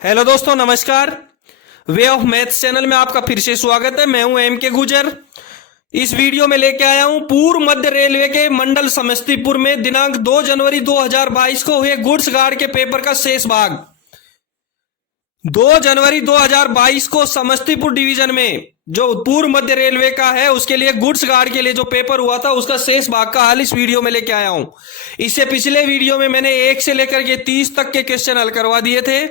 Hello दोस्तों, नमस्कार। Way of maths channel में आपका फिर से स्वागत है। मैं हूं एम के गुजर। इस वीडियो में लेके आया हूं पूर्व मध्य रेलवे के मंडल समस्तीपुर में दिनांक 2 जनवरी 2022 को हुए गुड्स गार्ड के पेपर का शेष भाग। 2 जनवरी 2022 को समस्तीपुर डिवीजन में जो पूर्व मध्य रेलवे का है उसके लिए गुड्स गार्ड के लिए जो पेपर हुआ था उसका शेष भाग का हल इस वीडियो में लेके आया हूं। इससे पिछले वीडियो में मैंने 1 से लेकर के 30 तक के क्वेश्चन हल करवा दिए थे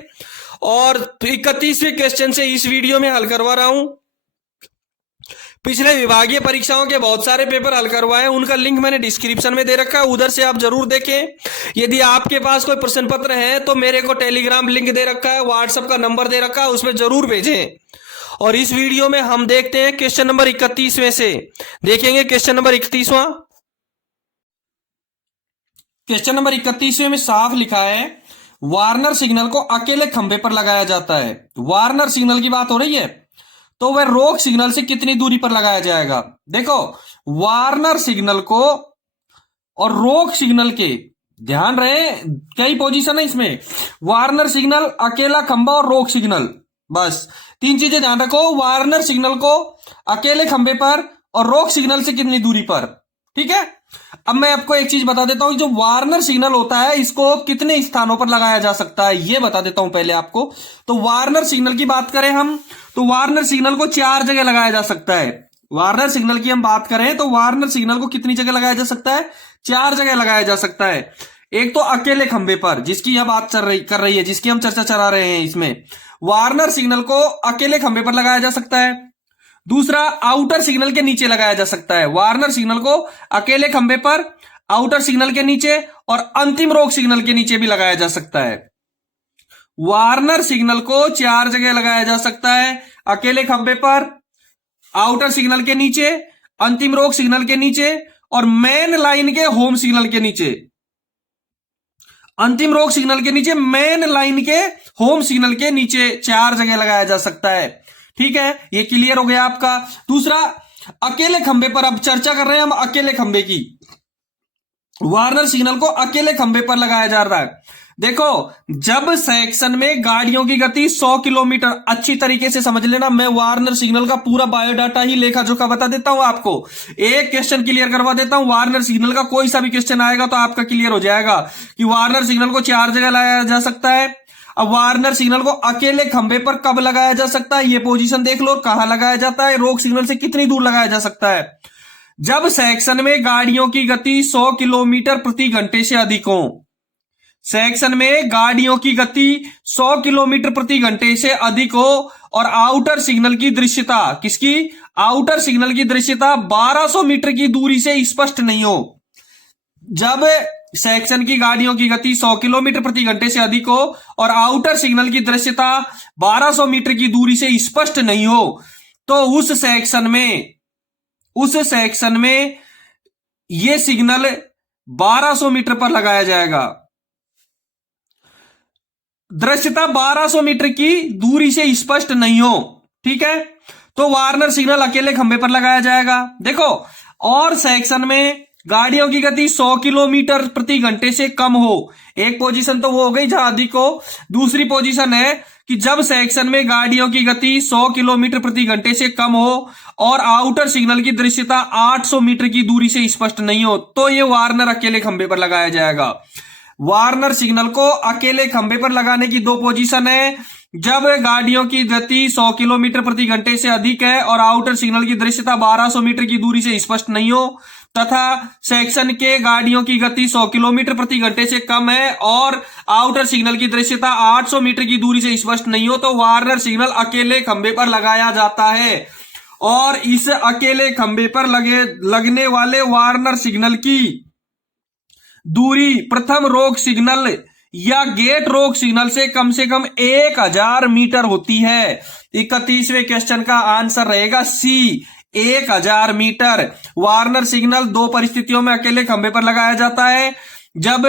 और 31वें क्वेश्चन से इस वीडियो में हल करवा रहा हूं। पिछले विभागीय परीक्षाओं के बहुत सारे पेपर हल करवाए, उनका लिंक मैंने डिस्क्रिप्शन में दे रखा है, उधर से आप जरूर देखें। यदि आपके पास कोई प्रश्न पत्र है तो मेरे को टेलीग्राम लिंक दे रखा है, व्हाट्सएप का नंबर दे रखा है, उसमें जरूर भेजें। और इस वीडियो में हम देखते हैं क्वेश्चन नंबर 31वें से देखेंगे। क्वेश्चन नंबर 31वां, क्वेश्चन नंबर 31वें में साफ लिखा है वार्नर सिग्नल को अकेले खंभे पर लगाया जाता है। वार्नर सिग्नल की बात हो रही है तो वह रोक सिग्नल से कितनी दूरी पर लगाया जाएगा। देखो, वार्नर सिग्नल को और रोक सिग्नल के ध्यान रहे कई पोजीशन है इसमें। वार्नर सिग्नल, अकेला खंभा और रोक सिग्नल, बस 3 चीजें ध्यान रखो। वार्नर सिग्नल को अकेले खंभे पर और रोक सिग्नल से कितनी दूरी पर, ठीक है। अब मैं आपको एक चीज बता देता हूं, जो वार्नर सिग्नल होता है इसको कितने स्थानों पर लगाया जा सकता है ये बता देता हूं पहले आपको। तो वार्नर सिग्नल की बात करें हम तो वार्नर सिग्नल को 4 जगह लगाया जा सकता है। वार्नर सिग्नल की हम बात करें तो वार्नर सिग्नल को कितनी जगह लगाया जा सकता है? 4 जगह लगाया जा सकता है। एक तो अकेले खंभे पर, जिसकी यह बात कर रही है, जिसकी हम चर्चा चला रहे हैं, इसमें वार्नर सिग्नल को अकेले खंभे पर लगाया जा सकता है। दूसरा, आउटर सिग्नल के नीचे लगाया जा सकता है। वार्नर सिग्नल को अकेले खंभे पर, आउटर सिग्नल के नीचे और अंतिम रोक सिग्नल के नीचे भी लगाया जा सकता है। वार्नर सिग्नल को 4 जगह लगाया जा सकता है, अकेले खंभे पर, आउटर सिग्नल के नीचे, अंतिम रोक सिग्नल के नीचे और मेन लाइन के होम सिग्नल के नीचे। अंतिम रोक सिग्नल के नीचे, मेन लाइन के होम सिग्नल के नीचे 4 जगह लगाया जा सकता है। ठीक है, ये क्लियर हो गया आपका। दूसरा, अकेले खंभे पर अब चर्चा कर रहे हैं हम अकेले खंभे की। वार्नर सिग्नल को अकेले खंभे पर लगाया जा रहा है। देखो, जब सेक्शन में गाड़ियों की गति 100 किलोमीटर, अच्छी तरीके से समझ लेना, मैं वार्नर सिग्नल का पूरा बायोडाटा ही लेखा जोखा बता देता हूं आपको। एक क्वेश्चन क्लियर करवा देता हूं, वार्नर सिग्नल का कोई सा भी क्वेश्चन आएगा तो आपका क्लियर हो जाएगा कि वार्नर सिग्नल को 4 जगह लगाया जा सकता है। अब वार्नर सिग्नल को अकेले खंभे पर कब लगाया जा सकता है ये पोजीशन देख लो, कहां लगाया जाता है, रोक सिग्नल से कितनी दूर लगाया जा सकता है। जब सेक्शन में गाड़ियों की गति 100 किलोमीटर प्रति घंटे से अधिक हो। सेक्शन में गाड़ियों की गति 100 किलोमीटर प्रति घंटे से अधिक हो और आउटर सिग्नल की दृश्यता, किसकी? आउटर सिग्नल की दृश्यता 1200 मीटर की दूरी से स्पष्ट नहीं हो। जब सेक्शन की गाड़ियों की गति 100 किलोमीटर प्रति घंटे से अधिक हो और आउटर सिग्नल की दृश्यता 1200 मीटर की दूरी से स्पष्ट नहीं हो तो उस सेक्शन में यह सिग्नल 1200 मीटर पर लगाया जाएगा। दृश्यता 1200 मीटर की दूरी से स्पष्ट नहीं हो, ठीक है, तो वार्नर सिग्नल अकेले खंभे पर लगाया जाएगा। देखो, और सेक्शन में गाड़ियों की गति 100 किलोमीटर प्रति घंटे से कम हो। एक पोजीशन तो वो हो गई जहां अधिक हो। दूसरी पोजीशन है कि जब सेक्शन में गाड़ियों की गति 100 किलोमीटर प्रति घंटे से कम हो और आउटर सिग्नल की दृश्यता 800 मीटर की दूरी से स्पष्ट नहीं हो तो ये वार्नर अकेले खंभे पर लगाया जाएगा। वार्नर सिग्नल को अकेले खंभे पर लगाने की 2 पोजीशन है। जब गाड़ियों की गति 100 किलोमीटर प्रति घंटे से अधिक है और आउटर सिग्नल की दृश्यता 1200 मीटर की दूरी से स्पष्ट नहीं हो तथा सेक्शन के गाड़ियों की गति 100 किलोमीटर प्रति घंटे से कम है और आउटर सिग्नल की दृश्यता 800 मीटर की दूरी से स्पष्ट नहीं हो तो वार्नर सिग्नल अकेले खंभे पर लगाया जाता है। और इस अकेले खंभे पर लगने वाले वार्नर सिग्नल की दूरी प्रथम रोक सिग्नल या गेट रोक सिग्नल से कम 1000 मीटर होती है। 31वें क्वेश्चन का आंसर रहेगा सी, 1000 मीटर। वार्नर सिग्नल 2 परिस्थितियों में अकेले खंभे पर लगाया जाता है, जब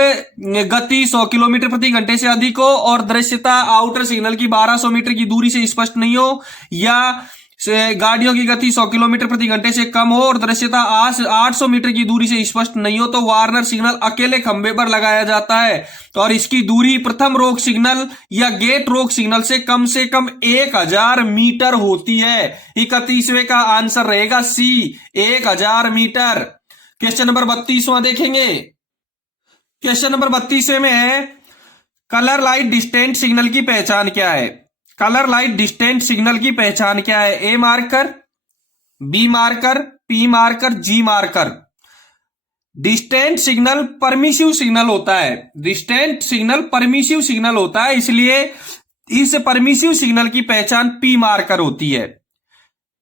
गति 100 किलोमीटर प्रति घंटे से अधिक हो और दृश्यता आउटर सिग्नल की 1200 मीटर की दूरी से स्पष्ट नहीं हो, या गाड़ियों की गति 100 किलोमीटर प्रति घंटे से कम हो और दृश्यता 800 मीटर की दूरी से स्पष्ट नहीं हो तो वार्नर सिग्नल अकेले खंबे पर लगाया जाता है। और इसकी दूरी प्रथम रोक सिग्नल या गेट रोक सिग्नल से कम 1000 मीटर होती है। 31वें का आंसर रहेगा सी, 1000 मीटर। क्वेश्चन नंबर 32वां देखेंगे। क्वेश्चन नंबर 32वें में है कलर लाइट डिस्टेंट सिग्नल की पहचान क्या है। कलर लाइट डिस्टेंट सिग्नल की पहचान क्या है। A marker, B marker, P marker, G marker. Distant signal permissive signal होता है। डिस्टेंट सिग्नल परमिसिव सिग्नल होता है, इसलिए इस परमिसिव सिग्नल की पहचान पी मार्कर होती है।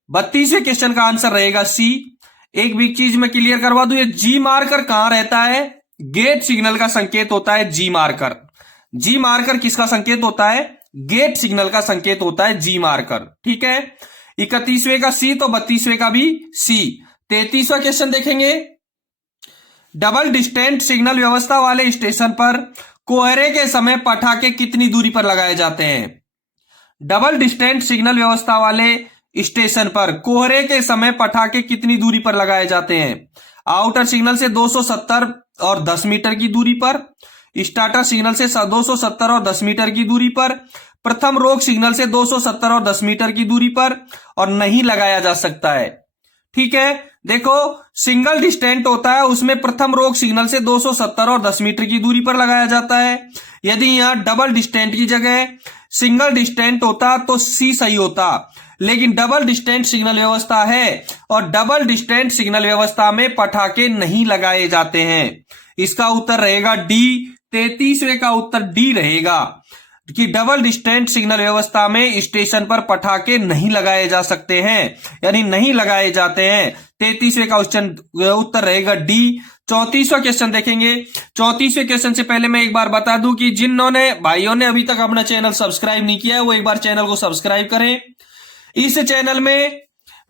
32वें क्वेश्चन का आंसर रहेगा सी। एक भी चीज में क्लियर करवा दूं, ये जी मार्कर कहां रहता है। गेट सिग्नल का संकेत होता है जी मार्कर। जी मार्कर किसका संकेत होता है, गेट सिग्नल का संकेत होता है जी मार्कर। ठीक है, 31वें का सी तो 32वें का भी सी। 33वां क्वेश्चन देखेंगे। डबल डिस्टेंट सिग्नल व्यवस्था वाले स्टेशन पर कोहरे के समय पटाखे कितनी दूरी पर लगाए जाते हैं। डबल डिस्टेंट सिग्नल व्यवस्था वाले स्टेशन पर कोहरे के समय पटाखे कितनी दूरी पर लगाए जाते हैं। आउटर सिग्नल से 270 और 10 मीटर की दूरी पर, स्टार्टर सिग्नल से 270 और 10 मीटर की दूरी पर, प्रथम रोक सिग्नल से 270 और 10 मीटर की दूरी पर, और नहीं लगाया जा सकता है। ठीक है, देखो सिंगल डिस्टेंट होता है उसमें प्रथम रोक सिग्नल से 270 और 10 मीटर की दूरी पर लगाया जाता है। यदि यहां डबल डिस्टेंट की जगह सिंगल डिस्टेंट होता तो सी सही होता, लेकिन डबल डिस्टेंट सिग्नल व्यवस्था है और डबल डिस्टेंट सिग्नल व्यवस्था में पटाखे नहीं लगाए जाते हैं। इसका उत्तर रहेगा डी। 33वें का उत्तर डी रहेगा कि डबल डिस्टेंट सिग्नल व्यवस्था में स्टेशन पर पटाखे नहीं लगाए जा सकते हैं, यानी नहीं लगाए जाते हैं। 33वें का उत्तर रहेगा डी। 34वां क्वेश्चन देखेंगे। 34वें क्वेश्चन से पहले मैं एक बार बता दूं कि जिन्होंने भाइयों ने अभी तक अपना चैनल सब्सक्राइब नहीं किया है वो एक बार चैनल को सब्सक्राइब करें। इस चैनल में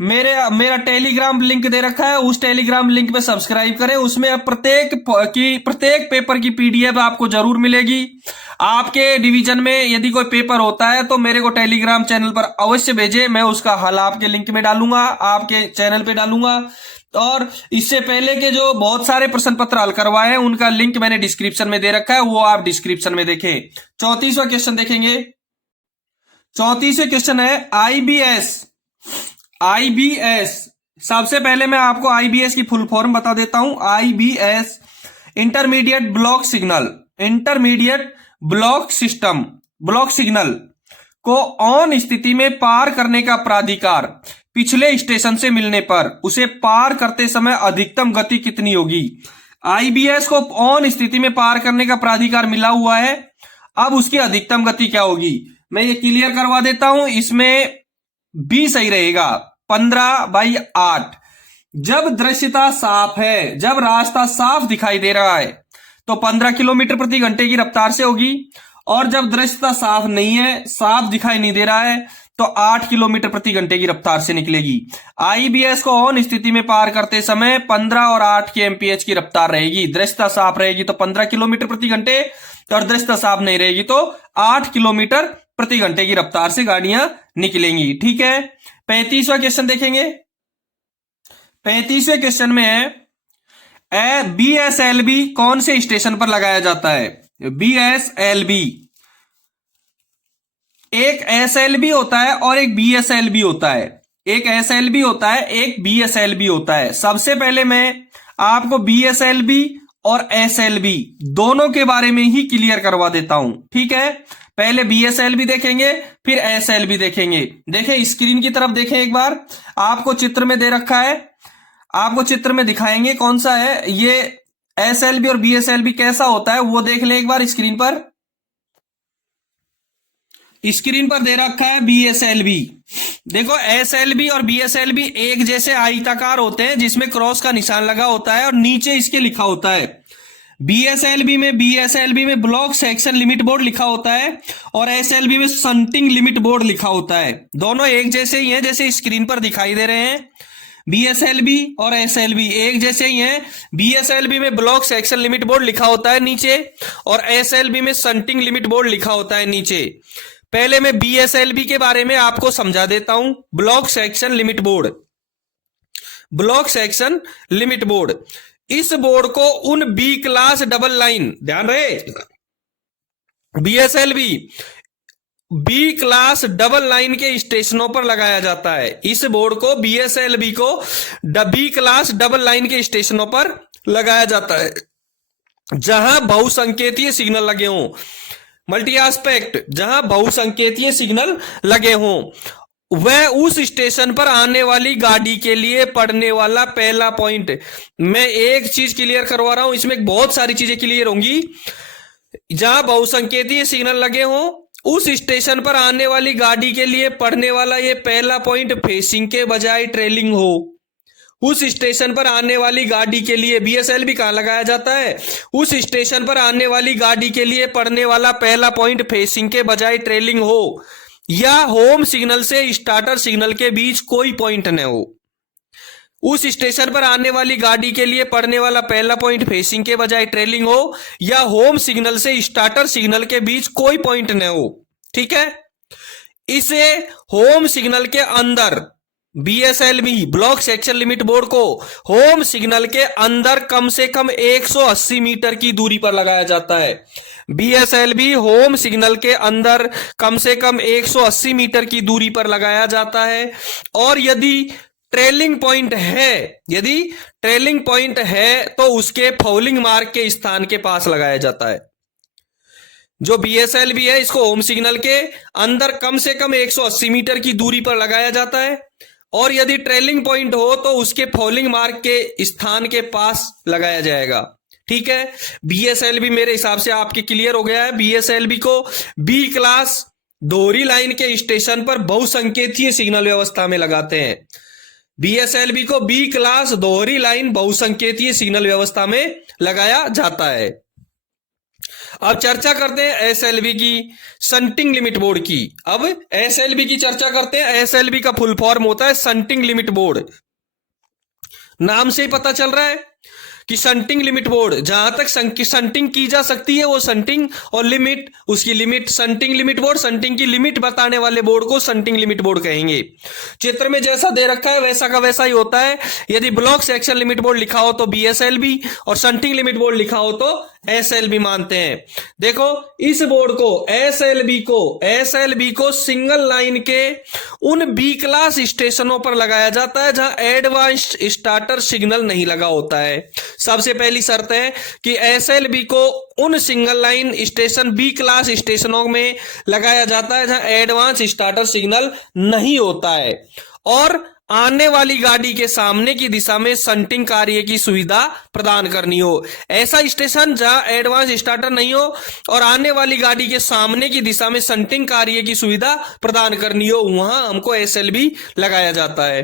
मेरा टेलीग्राम लिंक दे रखा है, उस टेलीग्राम लिंक पे सब्सक्राइब करें। उसमें प्रत्येक पेपर की पीडीएफ आपको जरूर मिलेगी। आपके डिवीजन में यदि कोई पेपर होता है तो मेरे को टेलीग्राम चैनल पर अवश्य भेजें, मैं उसका हल आपके लिंक में डालूंगा, आपके चैनल पे डालूंगा। और इससे पहले के जो बहुत सारे प्रश्न पत्र हल करवाए हैं उनका लिंक मैंने डिस्क्रिप्शन में दे रखा है, वो आप डिस्क्रिप्शन में देखें। 34वां क्वेश्चन देखेंगे। 34वें क्वेश्चन है आईबीएस। सबसे पहले मैं आपको आईबीएस की फुल फॉर्म बता देता हूं। IBS intermediate block signal, intermediate block signal को ऑन स्थिति में पार करने का प्राधिकार पिछले स्टेशन से मिलने पर उसे पार करते समय अधिकतम गति कितनी होगी। आईबीएस को ऑन स्थिति में पार करने का प्राधिकार मिला हुआ है, अब उसकी अधिकतम गति क्या होगी मैं ये क्लियर करवा देता हूं। इसमें बी सही रहेगा, 15/8। जब दृश्यता साफ है, जब रास्ता साफ दिखाई दे रहा है तो 15 किलोमीटर प्रति घंटे की रफ्तार से होगी, और जब दृश्यता साफ नहीं है, साफ दिखाई नहीं दे रहा है तो 8 किलोमीटर प्रति घंटे की रफ्तार से निकलेगी। आईबीएस को ऑन स्थिति में पार करते समय 15 और 8 के एमपीएच की रफ्तार रहेगी। दृश्यता साफ रहेगी तो 15 किलोमीटर प्रति घंटे, और दृश्यता साफ नहीं रहेगी तो 8 किलोमीटर प्रति घंटे की रफ्तार से गाड़ियां निकलेंगी। ठीक है, 35वां क्वेश्चन देखेंगे। 35वें क्वेश्चन में है बीएसएलबी कौन से स्टेशन पर लगाया जाता है। बीएसएलबी, एक एसएलबी होता है और एक बीएसएलबी होता है। एक एसएलबी होता है, एक बीएसएलबी होता है। सबसे पहले मैं आपको बीएसएलबी और एसएलबी दोनों के बारे में ही क्लियर करवा देता हूं। ठीक है, पहले बीएसएलबी देखेंगे फिर एसएलबी देखेंगे। देखें स्क्रीन की तरफ देखें एक बार, आपको चित्र में दे रखा है, आपको चित्र में दिखाएंगे कौन सा है ये एसएलबी और बीएसएलबी कैसा होता है वो देख लें एक बार। स्क्रीन पर दे रखा है बीएसएलबी। देखो एसएलबी और बीएसएलबी एक जैसे आयताकार होते हैं जिसमें क्रॉस का निशान लगा होता है और नीचे इसके लिखा होता है। बीएसएलबी में ब्लॉक सेक्शन लिमिट बोर्ड लिखा होता है और एसएलबी में शंटिंग लिमिट बोर्ड लिखा होता है। दोनों एक जैसे ही हैं जैसे स्क्रीन पर दिखाई दे रहे हैं। बीएसएलबी और एसएलबी एक जैसे ही हैं। बीएसएलबी में ब्लॉक सेक्शन लिमिट बोर्ड लिखा होता है नीचे और एसएलबी में शंटिंग लिमिट बोर्ड लिखा होता है नीचे। पहले मैं बीएसएलबी के बारे में आपको समझा देता हूं। Block section limit board, block section limit board, इस बोर्ड को उन बी क्लास डबल लाइन, ध्यान रहे, बीएसएलबी बी क्लास डबल लाइन के स्टेशनों पर लगाया जाता है। इस बोर्ड को बीएसएलबी को बी क्लास डबल लाइन के स्टेशनों पर लगाया जाता है जहां बहुसंकेतीय सिग्नल लगे हों, मल्टी एस्पेक्ट, जहां बहुसंकेतीय सिग्नल लगे हों। वह उस स्टेशन पर आने वाली गाड़ी के लिए पड़ने वाला पहला पॉइंट। मैं एक चीज क्लियर करवा रहा हूं, इसमें बहुत सारी चीजें क्लियर होंगी। जहां बहुसंकेतीय सिग्नल लगे हों, उस स्टेशन पर आने वाली गाड़ी के लिए पड़ने वाला ये पहला पॉइंट फेसिंग के बजाय ट्रेलिंग हो। उस स्टेशन पर आने वाली गाड़ी के लिए बीएसएलबी कहां लगाया जाता है? उस स्टेशन पर आने वाली गाड़ी के लिए पड़ने वाला पहला पॉइंट फेसिंग के बजाय ट्रेलिंग हो, या होम सिग्नल से स्टार्टर सिग्नल के बीच कोई पॉइंट न हो। उस स्टेशन पर आने वाली गाड़ी के लिए पड़ने वाला पहला पॉइंट फेसिंग के बजाय ट्रेलिंग हो, या होम सिग्नल से स्टार्टर सिग्नल के बीच कोई पॉइंट न हो। ठीक है, इसे होम सिग्नल के अंदर बीएसएलबी ब्लॉक सेक्शन लिमिट बोर्ड को होम सिग्नल के अंदर कम से कम 180 मीटर की दूरी पर लगाया जाता है। बीएसएलबी होम सिग्नल के अंदर कम से कम 180 मीटर की दूरी पर लगाया जाता है। और यदि ट्रेलिंग पॉइंट है तो उसके फाउलिंग मार्क के स्थान के पास लगाया जाता है। जो बीएसएलबी है इसको होम सिग्नल के अंदर कम से कम 180 मीटर की दूरी पर लगाया जाता है, और यदि ट्रेलिंग पॉइंट हो तो उसके फाउलिंग मार्क के स्थान के पास लगाया जाएगा। ठीक है, बीएसएलबी मेरे हिसाब से आपके क्लियर हो गया है। बीएसएलबी को बी क्लास दोहरी लाइन के स्टेशन पर बहुसंकेतीय सिग्नल व्यवस्था में लगाते हैं। बीएसएलबी को बी क्लास दोहरी लाइन बहुसंकेतीय सिग्नल व्यवस्था में लगाया जाता है। अब चर्चा करते हैं एसएलबी की, शंटिंग लिमिट बोर्ड की। अब एसएलबी की चर्चा करते हैं। एसएलबी का फुल फॉर्म होता है शंटिंग लिमिट बोर्ड। नाम से ही पता चल रहा है कि शंटिंग लिमिट बोर्ड, जहां तक शंटिंग की जा सकती है वो शंटिंग, और लिमिट उसकी limit, shunting limit board, shunting की लिमिट बताने वाले बोर्ड को शंटिंग लिमिट बोर्ड कहेंगे। चित्र में जैसा दे रखा है वैसा का वैसा ही होता है। यदि ब्लॉक सेक्शन लिमिट बोर्ड लिखा हो तो बीएसएलबी, और शंटिंग लिमिट बोर्ड लिखा हो तो एसएलबी मानते हैं। देखो, इस बोर्ड को एसएलबी को सिंगल लाइन के उन बी क्लास स्टेशनों पर लगाया जाता है जहां एडवांस्ड स्टार्टर सिग्नल नहीं लगा होता है। सबसे पहली शर्त है कि एसएलबी को उन single line station B class स्टेशनों में लगाया जाता है जहां एडवांस स्टार्टर सिग्नल नहीं होता है, और आने वाली गाड़ी के सामने की दिशा में शंटिंग कार्य की सुविधा प्रदान करनी हो। ऐसा स्टेशन जहां एडवांस स्टार्टर नहीं हो और आने वाली गाड़ी के सामने की दिशा में शंटिंग कार्य की सुविधा प्रदान करनी हो, वहां हमको एसएलबी लगाया जाता है।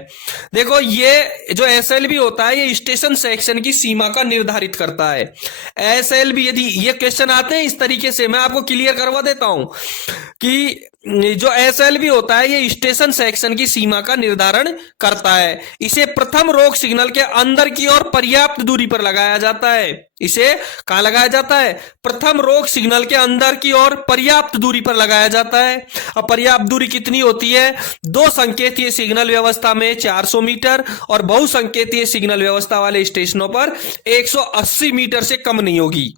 देखो, ये जो एसएलबी होता है ये स्टेशन सेक्शन की सीमा का निर्धारित करता है। एसएलबी, यदि ये क्वेश्चन आते हैं इस तरीके से, मैं आपको क्लियर करवा देता हूं कि जो एसएलबी होता है ये स्टेशन सेक्शन की सीमा का निर्धारण करता है। इसे प्रथम रोक सिग्नल के अंदर की ओर पर्याप्त दूरी पर लगाया जाता है। इसे कहां लगाया जाता है? प्रथम रोक सिग्नल के अंदर की ओर पर्याप्त दूरी पर लगाया जाता है। अब पर्याप्त दूरी कितनी होती है? दो संकेतीय सिग्नल व्यवस्था में 400 मीटर और बहुसंकेतीय सिग्नल व्यवस्था वाले स्टेशनों पर 180 मीटर से कम नहीं होगी।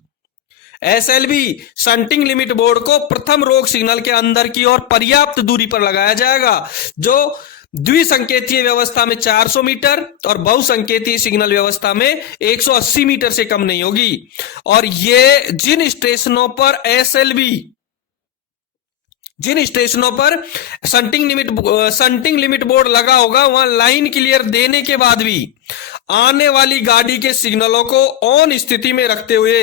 एसएलबी शंटिंग लिमिट बोर्ड को प्रथम रोक सिग्नल के अंदर की ओर पर्याप्त दूरी पर लगाया जाएगा, जो द्विसंकेतीय व्यवस्था में 400 मीटर और बहुसंकेतीय सिग्नल व्यवस्था में 180 मीटर से कम नहीं होगी। और ये जिन स्टेशनों पर एसएलबी, जिन स्टेशनों पर शंटिंग लिमिट बोर्ड लगा होगा वहां लाइन क्लियर देने के बाद भी आने वाली गाड़ी के सिग्नलों को ऑन स्थिति में रखते हुए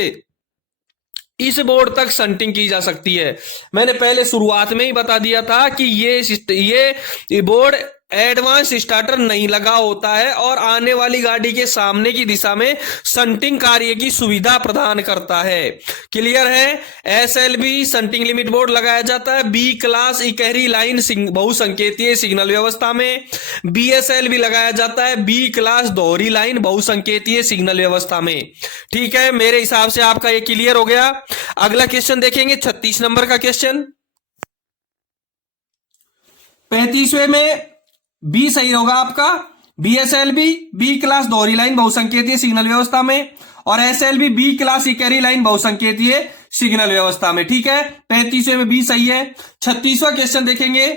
इस बोर्ड तक शंटिंग की जा सकती है। मैंने पहले शुरुआत में ही बता दिया था कि ये बोर्ड एडवांस स्टार्टर नहीं लगा होता है और आने वाली गाड़ी के सामने की दिशा में शंटिंग कार्य की सुविधा प्रदान करता है। क्लियर है? एसएलबी शंटिंग लिमिट बोर्ड लगाया जाता है बी क्लास इकहरी लाइन बहुसंकेतीय सिग्नल व्यवस्था में। बीएसएलबी लगाया जाता है बी क्लास दोहरी लाइन बहुसंकेतीय सिग्नल व्यवस्था में। ठीक है, मेरे हिसाब से आपका ये क्लियर हो गया। अगला क्वेश्चन देखेंगे, 36 नंबर का क्वेश्चन। 35वें में बी सही होगा आपका। बीएसएलवी बी क्लास दोहरी लाइन बहुसंकेतीय सिग्नल व्यवस्था में, और एसएलवी बी क्लास इकहरी लाइन बहुसंकेतीय सिग्नल व्यवस्था में। ठीक है, 35वें में बी सही है। 36वां क्वेश्चन देखेंगे,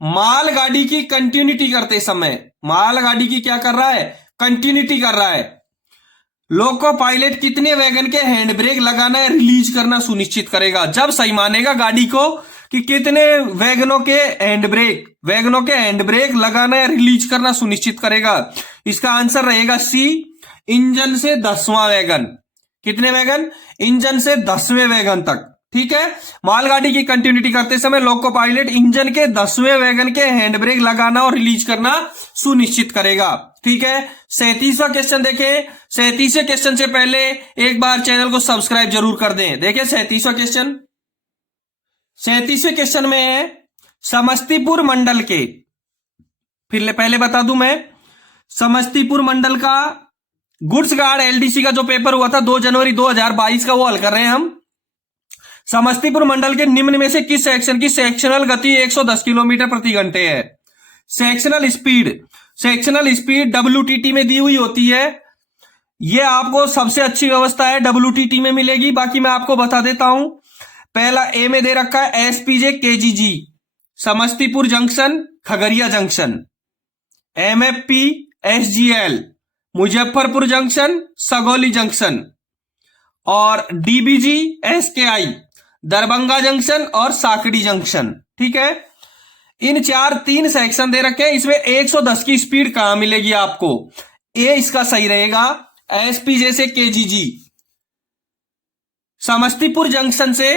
मालगाड़ी की कंटिन्यूटी करते समय, मालगाड़ी की क्या कर रहा है, कंटिन्यूटी कर रहा है, लोको पायलट कितने वैगन के हैंड ब्रेक लगाना है रिलीज करना सुनिश्चित करेगा। जब सही मानेगा गाड़ी को कि कितने वैगनों के हैंड ब्रेक लगाना है रिलीज करना सुनिश्चित करेगा, इसका आंसर रहेगा सी, इंजन से 10वां वैगन। कितने वैगन, इंजन से 10वें वैगन तक। ठीक है, मालगाड़ी की कंटिन्यूटी करते समय लोको पायलट इंजन के 10वें वैगन के हैंड ब्रेक लगाना और रिलीज करना सुनिश्चित करेगा। ठीक है, 37वां क्वेश्चन देखें। 37वें क्वेश्चन से पहले एक बार चैनल को सब्सक्राइब जरूर कर दें। देखिए 37वां क्वेश्चन, 37वें क्वेश्चन में है समस्तीपुर मंडल के, फिर पहले बता दूं मैं, समस्तीपुर मंडल का गुड्स गार्ड एलडीसी का जो पेपर हुआ था 2 जनवरी 2022 का, वो हल कर रहे हैं हम। समस्तीपुर मंडल के निम्न में से किस सेक्शन की सेक्शनल गति 110 किलोमीटर प्रति घंटे है। सेक्शनल स्पीड WTT में दी हुई होती है। यह आपको सबसे अच्छी व्यवस्था है WTT में मिलेगी। बाकी मैं आपको बता देता हूं, पहला ए में दे रखा है SPJ KGG Samastipur junction Khagaria junction, MFP SGL Muzaffarpur junction Sugauli junction, और DBG SKI दरभंगा जंक्शन और साकड़ी जंक्शन। ठीक है, इन 3 सेक्शन दे रखे हैं। इसमें 110 की स्पीड कहां मिलेगी आपको, ए इसका सही रहेगा, SPJ से KGG। समस्तीपुर जंक्शन से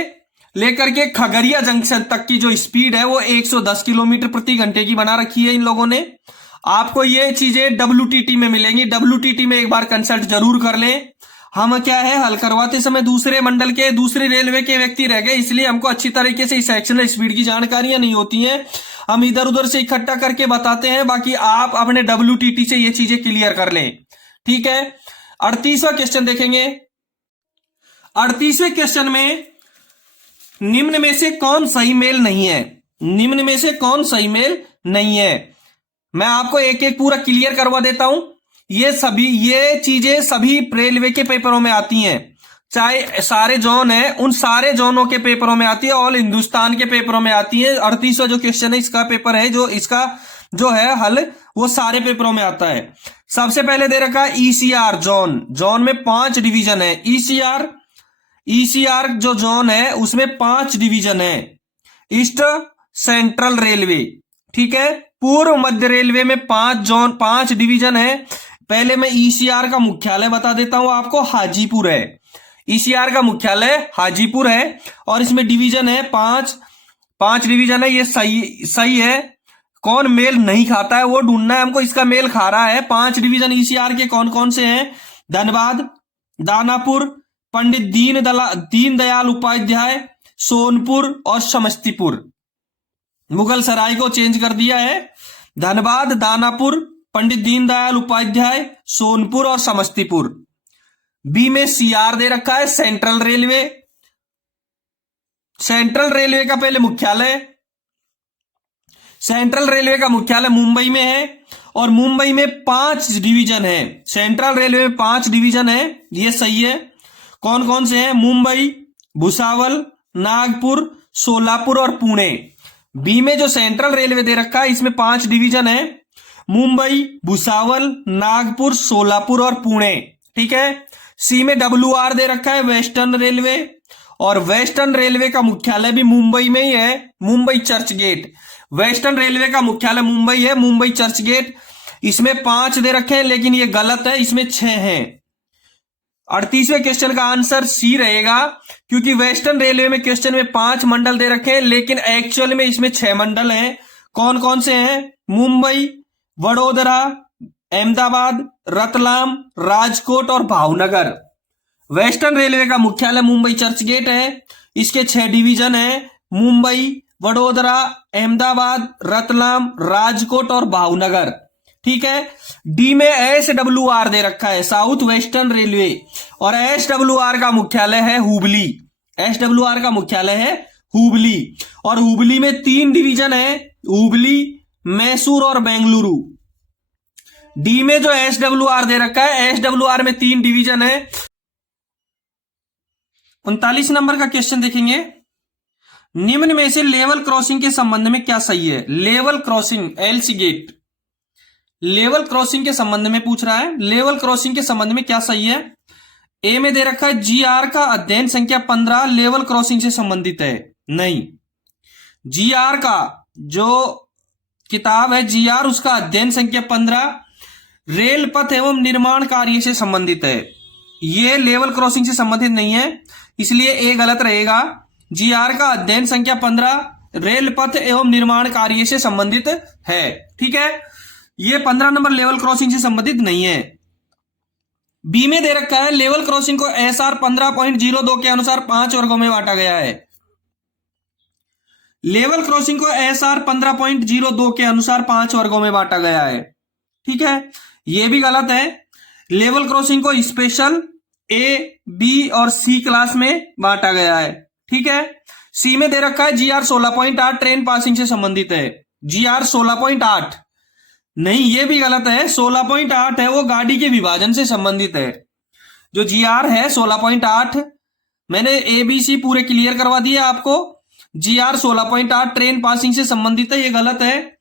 लेकर के खगड़िया जंक्शन तक की जो स्पीड है वो 110 किलोमीटर प्रति घंटे की बना रखी है इन लोगों ने। आपको ये चीजें WTT में मिलेंगी। WTT में एक बार कंसल्ट जरूर कर लें। हम क्या है, हल करवाते समय दूसरे मंडल के, दूसरे रेलवे के व्यक्ति रह गए, इसलिए हमको अच्छी तरीके से सेक्शनल स्पीड की जानकारियां नहीं होती हैं। हम इधर उधर से इकट्ठा करके बताते हैं। बाकी आप अपने WTT से ये चीजें क्लियर कर लें। ठीक है, 38वां क्वेश्चन देखेंगे। 38वें क्वेश्चन में निम्न में से कौन सही मेल नहीं है, निम्न में से कौन सही मेल नहीं है। मैं आपको एक एक पूरा क्लियर करवा देता हूं। ये चीजें सभी रेलवे के पेपरों में आती हैं, चाहे सारे जोन है, उन सारे जोनों के पेपरों में आती है, ऑल हिंदुस्तान के पेपरों में आती है। 38वां जो क्वेश्चन है इसका पेपर है, जो इसका जो है हल वो सारे पेपरों में आता है। सबसे पहले दे रखा है ECR जोन में 5 डिवीजन है। ECR जो जोन है उसमें 5 डिवीजन है। ईस्ट सेंट्रल रेलवे, ठीक है, पूर्व मध्य रेलवे में 5 डिवीजन है। पहले मैं ECR का मुख्यालय बता देता हूं आपको, हाजीपुर है। ECR का मुख्यालय हाजीपुर है और इसमें डिवीजन है 5 डिवीजन है। ये सही है। कौन मेल नहीं खाता है वो ढूंढना है हमको, इसका मेल खा रहा है। 5 डिवीजन ECR के कौन कौन से हैं? धनबाद, दानापुर, पंडित दीनदयाल उपाध्याय, सोनपुर और समस्तीपुर। मुगल सराय को चेंज कर दिया है। धनबाद, दानापुर, पंडित दीनदयाल उपाध्याय, सोनपुर और समस्तीपुर। बी में CR दे रखा है, सेंट्रल रेलवे। सेंट्रल रेलवे का पहले मुख्यालय, सेंट्रल रेलवे का मुख्यालय मुंबई में है और मुंबई में 5 डिवीजन है। सेंट्रल रेलवे में 5 डिवीजन है, ये सही है। कौन कौन से हैं? मुंबई, भुसावल, नागपुर, सोलापुर और पुणे। बी में जो सेंट्रल रेलवे दे रखा है इसमें 5 डिवीजन है, मुंबई, भुसावल, नागपुर, सोलापुर और पुणे। ठीक है। सी में WR दे रखा है, वेस्टर्न रेलवे, और वेस्टर्न रेलवे का मुख्यालय भी मुंबई में ही है, Mumbai Churchgate. Western railway का मुख्यालय मुंबई है, मुंबई चर्च गेट। इसमें 5 दे रखे हैं लेकिन ये गलत है, इसमें 6 हैं। 38वें क्वेश्चन का आंसर सी रहेगा, क्योंकि वेस्टर्न रेलवे में क्वेश्चन में 5 मंडल दे रखे हैं लेकिन एक्चुअल में इसमें 6 मंडल हैं। कौन कौन से हैं? मुंबई, वडोदरा, अहमदाबाद, रतलाम, राजकोट और भावनगर। वेस्टर्न रेलवे का मुख्यालय मुंबई चर्च गेट है। इसके 6 डिवीजन है, मुंबई, वडोदरा, अहमदाबाद, रतलाम, राजकोट और भावनगर। ठीक है। डी में SWR दे रखा है, साउथ वेस्टर्न रेलवे, और SWR का मुख्यालय है हुबली। SWR का मुख्यालय है हुबली और हुबली में 3 डिवीजन है, हुबली, मैसूर और बेंगलुरु। डी में जो SWR दे रखा है, SWR में 3 डिवीजन है। 39 नंबर का क्वेश्चन देखेंगे, निम्न में से लेवल क्रॉसिंग के संबंध में क्या सही है? Level crossing, LC gate, level crossing के संबंध में पूछ रहा है। लेवल क्रॉसिंग के संबंध में क्या सही है? ए में दे रखा है GR का अध्ययन संख्या 15 लेवल क्रॉसिंग से संबंधित है। नहीं, GR का जो किताब है GR, उसका अध्ययन संख्या 15 रेल पथ एवं निर्माण कार्य से संबंधित है। ये लेवल क्रॉसिंग से संबंधित नहीं है, इसलिए ए गलत रहेगा। GR का अध्ययन संख्या 15 रेल पथ एवं निर्माण कार्य से संबंधित है। ठीक है, ये 15 नंबर लेवल क्रॉसिंग से संबंधित नहीं है। बी में दे रखा है लेवल क्रॉसिंग को SR 15.02 के अनुसार 5 वर्गों में बांटा गया है। लेवल क्रॉसिंग को SR 15.02 के अनुसार 5 वर्गों में बांटा गया है। ठीक है, यह भी गलत है। लेवल क्रॉसिंग को स्पेशल A, B और C क्लास में बांटा गया है। ठीक है, सी में दे रखा है GR 16.8 ट्रेन पासिंग से संबंधित है। GR 16.8 नहीं, ये भी गलत है। 16.8 है वो गाड़ी के विभाजन से संबंधित है। जो GR है 16.8, मैंने ABC पूरे क्लियर करवा दिए आपको। GR 16.8 ट्रेन पासिंग से संबंधित है, ये गलत है।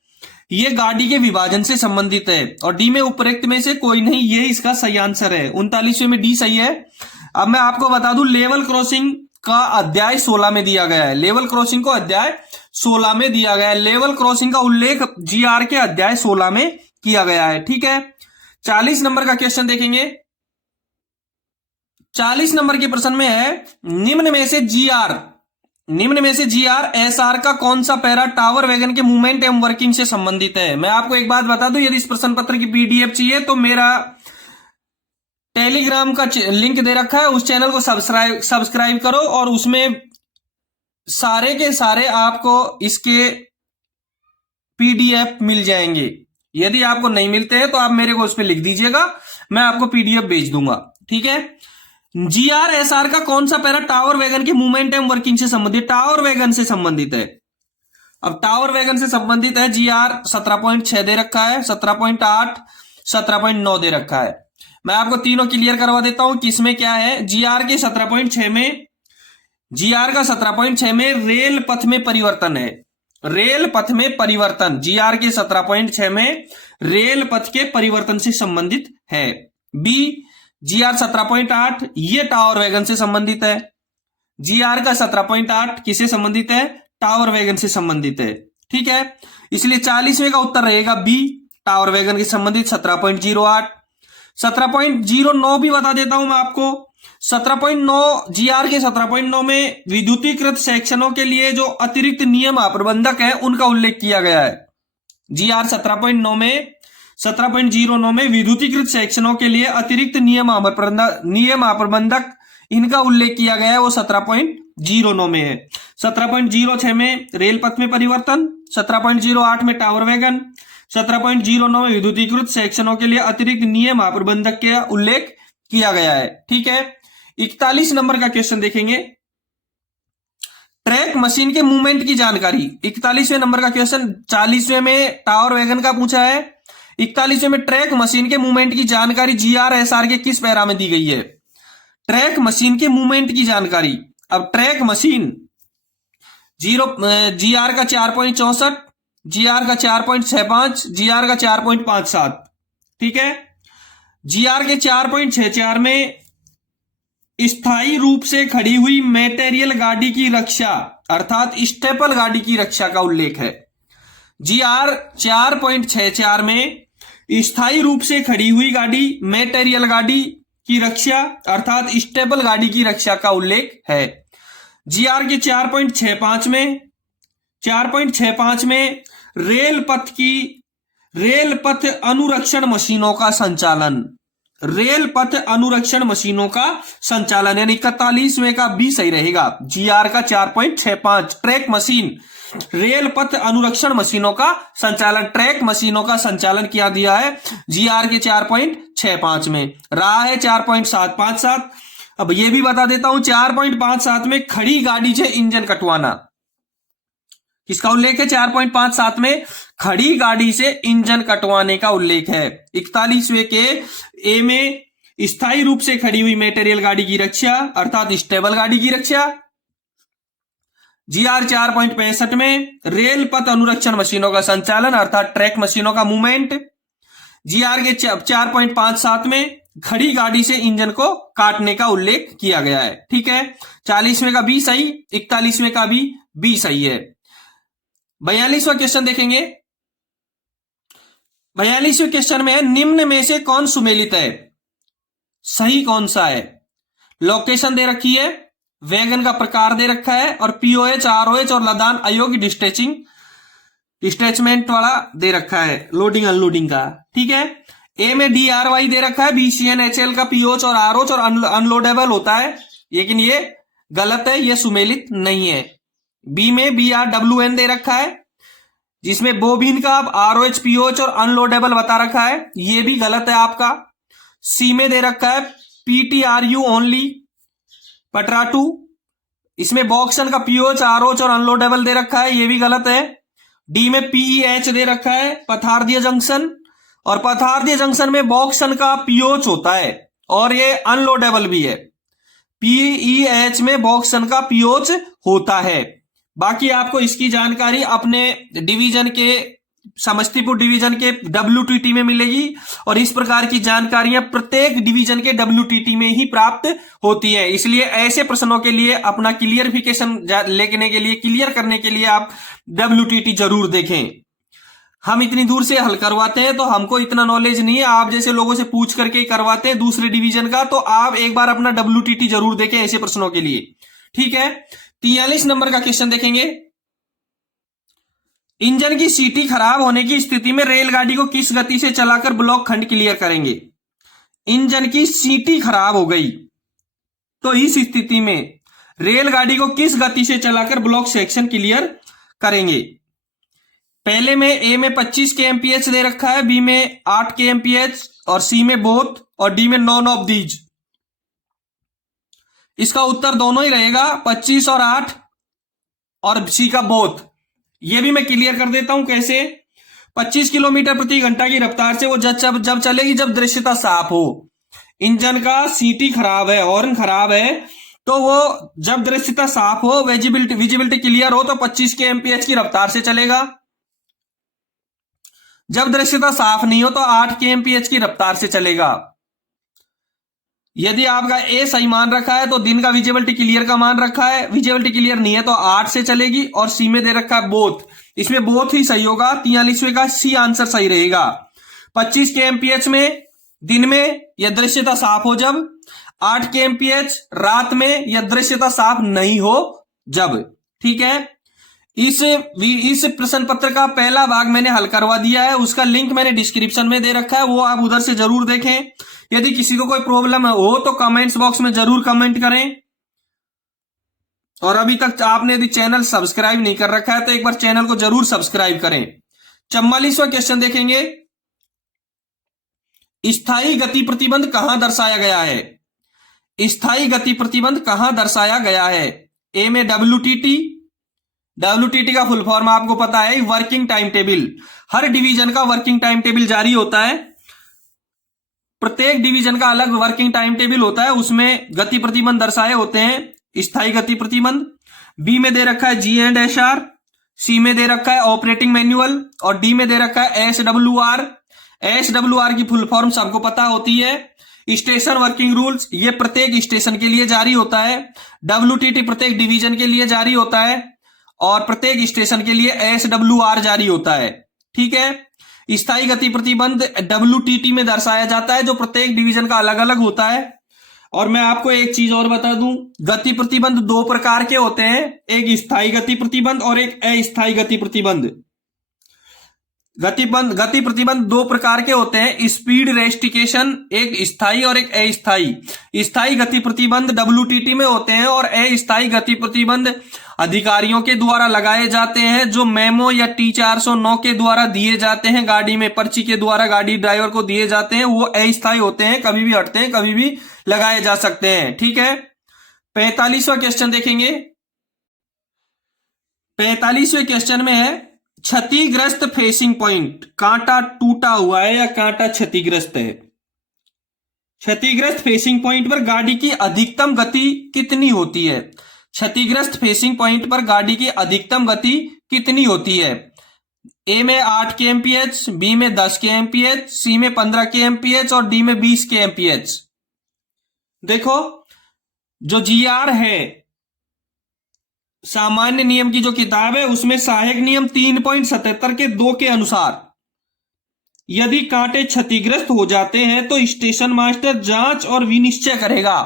ये गाड़ी के विभाजन से संबंधित है। और डी में उपरोक्त में से कोई नहीं, ये इसका सही आंसर है। 39वें में डी सही है। अब मैं आपको बता दूं, लेवल क्रॉसिंग का अध्याय 16 में दिया गया है। लेवल क्रॉसिंग को अध्याय 16 में दिया गया है। लेवल क्रॉसिंग का उल्लेख GR के अध्याय 16 में किया गया है। ठीक है, 40 नंबर का क्वेश्चन देखेंगे। 40 नंबर के प्रश्न में है, निम्न में से GR SR का कौन सा पैरा टावर वैगन के मूवमेंट एवं वर्किंग से संबंधित है? मैं आपको एक बात बता दूं, यदि इस प्रश्न पत्र की PDF चाहिए तो मेरा टेलीग्राम का लिंक दे रखा है, उस चैनल को सब्सक्राइब करो और उसमें सारे के सारे आपको इसके PDF मिल जाएंगे। यदि आपको नहीं मिलते हैं तो आप मेरे को उस पर लिख दीजिएगा, मैं आपको PDF भेज दूंगा। ठीक है, GR SR का कौन सा पैरा टावर वैगन के मूवमेंट एवं वर्किंग से संबंधित? टावर वैगन से संबंधित है। अब टावर वैगन से संबंधित है GR 17.6 दे रखा है, 17.8, 17.9 दे रखा है। मैं आपको तीनों क्लियर करवा देता हूं किसमें क्या है। GR के 17.6 में, GR का 17.6 में रेल पथ में परिवर्तन है। रेल पथ में परिवर्तन GR के 17.6 में रेल पथ के परिवर्तन से संबंधित है। बी GR 17.8 ये टावर वैगन से संबंधित है। GR का 17.8 किससे संबंधित है? टावर वैगन से संबंधित है। ठीक है, इसलिए 40वें का उत्तर रहेगा बी, टावर वैगन के संबंधित 17.08। 17.09 भी बता देता हूं मैं आपको। 17.9 GR के 17.9 में विद्युतीकृत सेक्शनों के लिए जो अतिरिक्त नियम प्रबंधक है उनका उल्लेख किया गया है। GR 17.9 में 17.09 में विद्युतीकृत सेक्शनों के लिए अतिरिक्त नियम प्रबंधक इनका उल्लेख किया गया है, वो 17.09 में है। 17.06 में रेल पथ में परिवर्तन, 17.08 में टावर वैगन, 17.09 में विद्युतीकृत सेक्शनों के लिए अतिरिक्त नियम प्रबंधक का उल्लेख किया गया है। ठीक है, 41 नंबर का क्वेश्चन देखेंगे, ट्रैक मशीन के मूवमेंट की जानकारी। 41वें नंबर का क्वेश्चन 40वें में टावर वैगन का पूछा है, 41वें में ट्रैक मशीन के मूवमेंट की जानकारी GR SR के किस पैरा में दी गई है? ट्रैक मशीन के मूवमेंट की जानकारी। अब ट्रैक मशीन GR का 4.64, GR का 4.65, GR का 4.57। ठीक है, GR के 4.64 में स्थायी रूप से खड़ी हुई मेटेरियल गाड़ी की रक्षा अर्थात स्टेपल गाड़ी की रक्षा का उल्लेख है। GR 4.64 में स्थायी रूप से खड़ी हुई गाड़ी मेटेरियल गाड़ी की रक्षा अर्थात स्टेबल गाड़ी की रक्षा का उल्लेख है। GR के 4.65 में रेल पथ अनुरक्षण मशीनों का संचालन, रेल पथ अनुरक्षण मशीनों का संचालन, यानी 41वें का बी सही रहेगा। GR का 4.65 ट्रैक मशीन रेल पथ अनुरक्षण मशीनों का संचालन, ट्रैक मशीनों का संचालन किया दिया है GR के 4.65 में। रहा है 4.757। अब यह भी बता देता हूं 4.57 में खड़ी गाड़ी से इंजन कटवाना, किसका उल्लेख है? 4.57 में खड़ी गाड़ी से इंजन कटवाने का उल्लेख है। 41वें के ए में स्थायी रूप से खड़ी हुई मेटेरियल गाड़ी की रक्षा अर्थात स्टेबल गाड़ी की रक्षा। GR 4.65 में रेल पथ अनुरक्षण मशीनों का संचालन अर्थात ट्रैक मशीनों का मूवमेंट। GR के 4.57 में खड़ी गाड़ी से इंजन को काटने का उल्लेख किया गया है। ठीक है, 40वें का बी सही, 41वें का भी बी सही है। 42वां क्वेश्चन देखेंगे। 42वें क्वेश्चन में निम्न में से कौन सुमेलित है? सही कौन सा है? लोकेशन दे रखी है, वैगन का प्रकार दे रखा है और POH, ROH और लदान अयोग्य डिस्टैचमेंट वाला दे रखा है, लोडिंग अनलोडिंग का। ठीक है, ए में DRY दे रखा है, BCNHL का POH और ROH और अनलोडेबल होता है, लेकिन ये गलत है, ये सुमेलित नहीं है। बी में BRWN दे रखा है, जिसमें बोबिन का ROH, POH और अनलोडेबल बता रखा है, ये भी गलत है आपका। सी में दे रखा है PTRU ओनली पटरा 2, इसमें बॉक्सन का POH, ROH और अनलोडेबल दे रखा है, ये भी गलत है। डी में PEH दे रखा है, पथार्दीय जंक्शन, और पथार्दीय जंक्शन में बॉक्सन का POH होता है और ये अनलोडेबल भी है। PEH में बॉक्सन का POH होता है। बाकी आपको इसकी जानकारी अपने डिवीजन के, समस्तीपुर डिवीजन के WTT में मिलेगी और इस प्रकार की जानकारियां प्रत्येक डिवीजन के WTT में ही प्राप्त होती है। इसलिए ऐसे प्रश्नों के लिए अपना क्लियरिफिकेशन लेने के लिए, क्लियर करने के लिए आप WTT जरूर देखें। हम इतनी दूर से हल करवाते हैं तो हमको इतना नॉलेज नहीं है, आप जैसे लोगों से पूछ करके करवाते हैं दूसरे डिवीजन का, तो आप एक बार अपना WTT जरूर देखें ऐसे प्रश्नों के लिए। ठीक है, 43 नंबर का क्वेश्चन देखेंगे। इंजन की सीटी खराब होने की स्थिति में रेलगाड़ी को किस गति से चलाकर ब्लॉक खंड क्लियर करेंगे? इंजन की सीटी खराब हो गई तो इस स्थिति में रेलगाड़ी को किस गति से चलाकर ब्लॉक सेक्शन क्लियर करेंगे? पहले में ए में 25 kmph दे रखा है, बी में 8 kmph और सी में बोथ और डी में नॉन ऑफ दीज। इसका उत्तर दोनों ही रहेगा, 25 और 8 और सी का बोथ। ये भी मैं क्लियर कर देता हूं कैसे। 25 किलोमीटर प्रति घंटा की रफ्तार से वो जब चलेगी जब दृश्यता साफ हो। इंजन का सीटी खराब है, हॉर्न खराब है, तो वो जब दृश्यता साफ हो, विजिबिलिटी क्लियर हो तो 25 kmph की रफ्तार से चलेगा। जब दृश्यता साफ नहीं हो तो 8 kmph की रफ्तार से चलेगा। यदि आपका ए सही मान रखा है तो दिन का विजिबिलिटी क्लियर का मान रखा है, विजिबिलिटी क्लियर नहीं है तो 8 से चलेगी, और सी में दे रखा है बोथ, इसमें बोथ ही सही होगा। 43वें का सी आंसर सही रहेगा। 25 kmph में दिन में यह दृश्यता साफ हो जब, 8 kmph रात में यह दृश्यता साफ नहीं हो जब। ठीक है, इस प्रश्न पत्र का पहला भाग मैंने हल करवा दिया है, उसका लिंक मैंने डिस्क्रिप्शन में दे रखा है, वो आप उधर से जरूर देखें। यदि किसी को कोई प्रॉब्लम हो तो कमेंट्स बॉक्स में जरूर कमेंट करें। और अभी तक आपने यदि चैनल सब्सक्राइब नहीं कर रखा है तो एक बार चैनल को जरूर सब्सक्राइब करें। 44वां क्वेश्चन देखेंगे। स्थायी गति प्रतिबंध कहां दर्शाया गया है? स्थायी गति प्रतिबंध कहां दर्शाया गया है? ए में WTT का फुल फॉर्म आपको पता है, वर्किंग टाइम टेबल। हर डिवीजन का वर्किंग टाइम टेबल जारी होता है, प्रत्येक डिवीजन का अलग वर्किंग टाइम टेबल होता है, उसमें गति प्रतिबंध दर्शाए होते हैं। स्थायी गति प्रतिबंध बी में दे रखा है G&SR, सी में दे रखा है ऑपरेटिंग मैनुअल और डी में दे रखा है SWR। SWR की फुल फॉर्म सबको पता होती है, स्टेशन वर्किंग रूल्स। ये प्रत्येक स्टेशन के लिए जारी होता है। WTT प्रत्येक डिवीजन के लिए जारी होता है और प्रत्येक स्टेशन के लिए SWR जारी होता है। ठीक है, स्थायी गति प्रतिबंध WTT में दर्शाया जाता है, जो प्रत्येक डिवीजन का अलग अलग होता है। और मैं आपको एक चीज और बता दूं, गति प्रतिबंध दो प्रकार के होते हैं, एक स्थायी गति प्रतिबंध और एक अस्थायी गति प्रतिबंध। गति प्रतिबंध दो प्रकार के होते हैं, स्पीड रेस्ट्रिक्शन एक स्थायी और एक अस्थायी। स्थायी गति प्रतिबंध WTT में होते हैं और अस्थायी गति प्रतिबंध अधिकारियों के द्वारा लगाए जाते हैं, जो मेमो या T409 के द्वारा दिए जाते हैं, गाड़ी में पर्ची के द्वारा गाड़ी ड्राइवर को दिए जाते हैं। वो अस्थायी होते हैं, कभी भी हटते हैं, कभी भी लगाए जा सकते हैं। ठीक है, 45वां क्वेश्चन देखेंगे। 45वें क्वेश्चन में है क्षतिग्रस्त फेसिंग पॉइंट, कांटा टूटा हुआ है या कांटा क्षतिग्रस्त है। क्षतिग्रस्त फेसिंग पॉइंट पर गाड़ी की अधिकतम गति कितनी होती है। क्षतिग्रस्त फेसिंग पॉइंट पर गाड़ी की अधिकतम गति कितनी होती है। ए में 8 kmph, बी में 10 kmph, सी में 15 kmph और डी में 20 kmph। देखो जो जीआर है, सामान्य नियम की जो किताब है, उसमें सहायक नियम 3.77 के 2 के अनुसार यदि कांटे क्षतिग्रस्त हो जाते हैं तो स्टेशन मास्टर जांच और विनिश्चय करेगा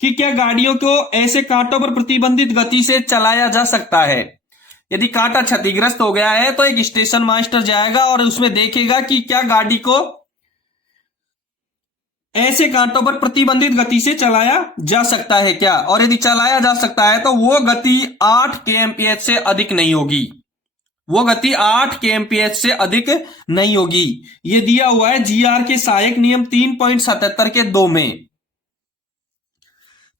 कि क्या गाड़ियों को ऐसे कांटों पर प्रतिबंधित गति से चलाया जा सकता है। यदि कांटा क्षतिग्रस्त हो गया है तो एक स्टेशन मास्टर जाएगा और उसमें देखेगा कि क्या गाड़ी को ऐसे कांटों पर प्रतिबंधित गति से चलाया जा सकता है क्या, और यदि चलाया जा सकता है तो वो गति 8 kmph से अधिक नहीं होगी। वो गति 8 kmph से अधिक नहीं होगी। ये दिया हुआ है जीआर के सहायक नियम 3.77 के 2 में।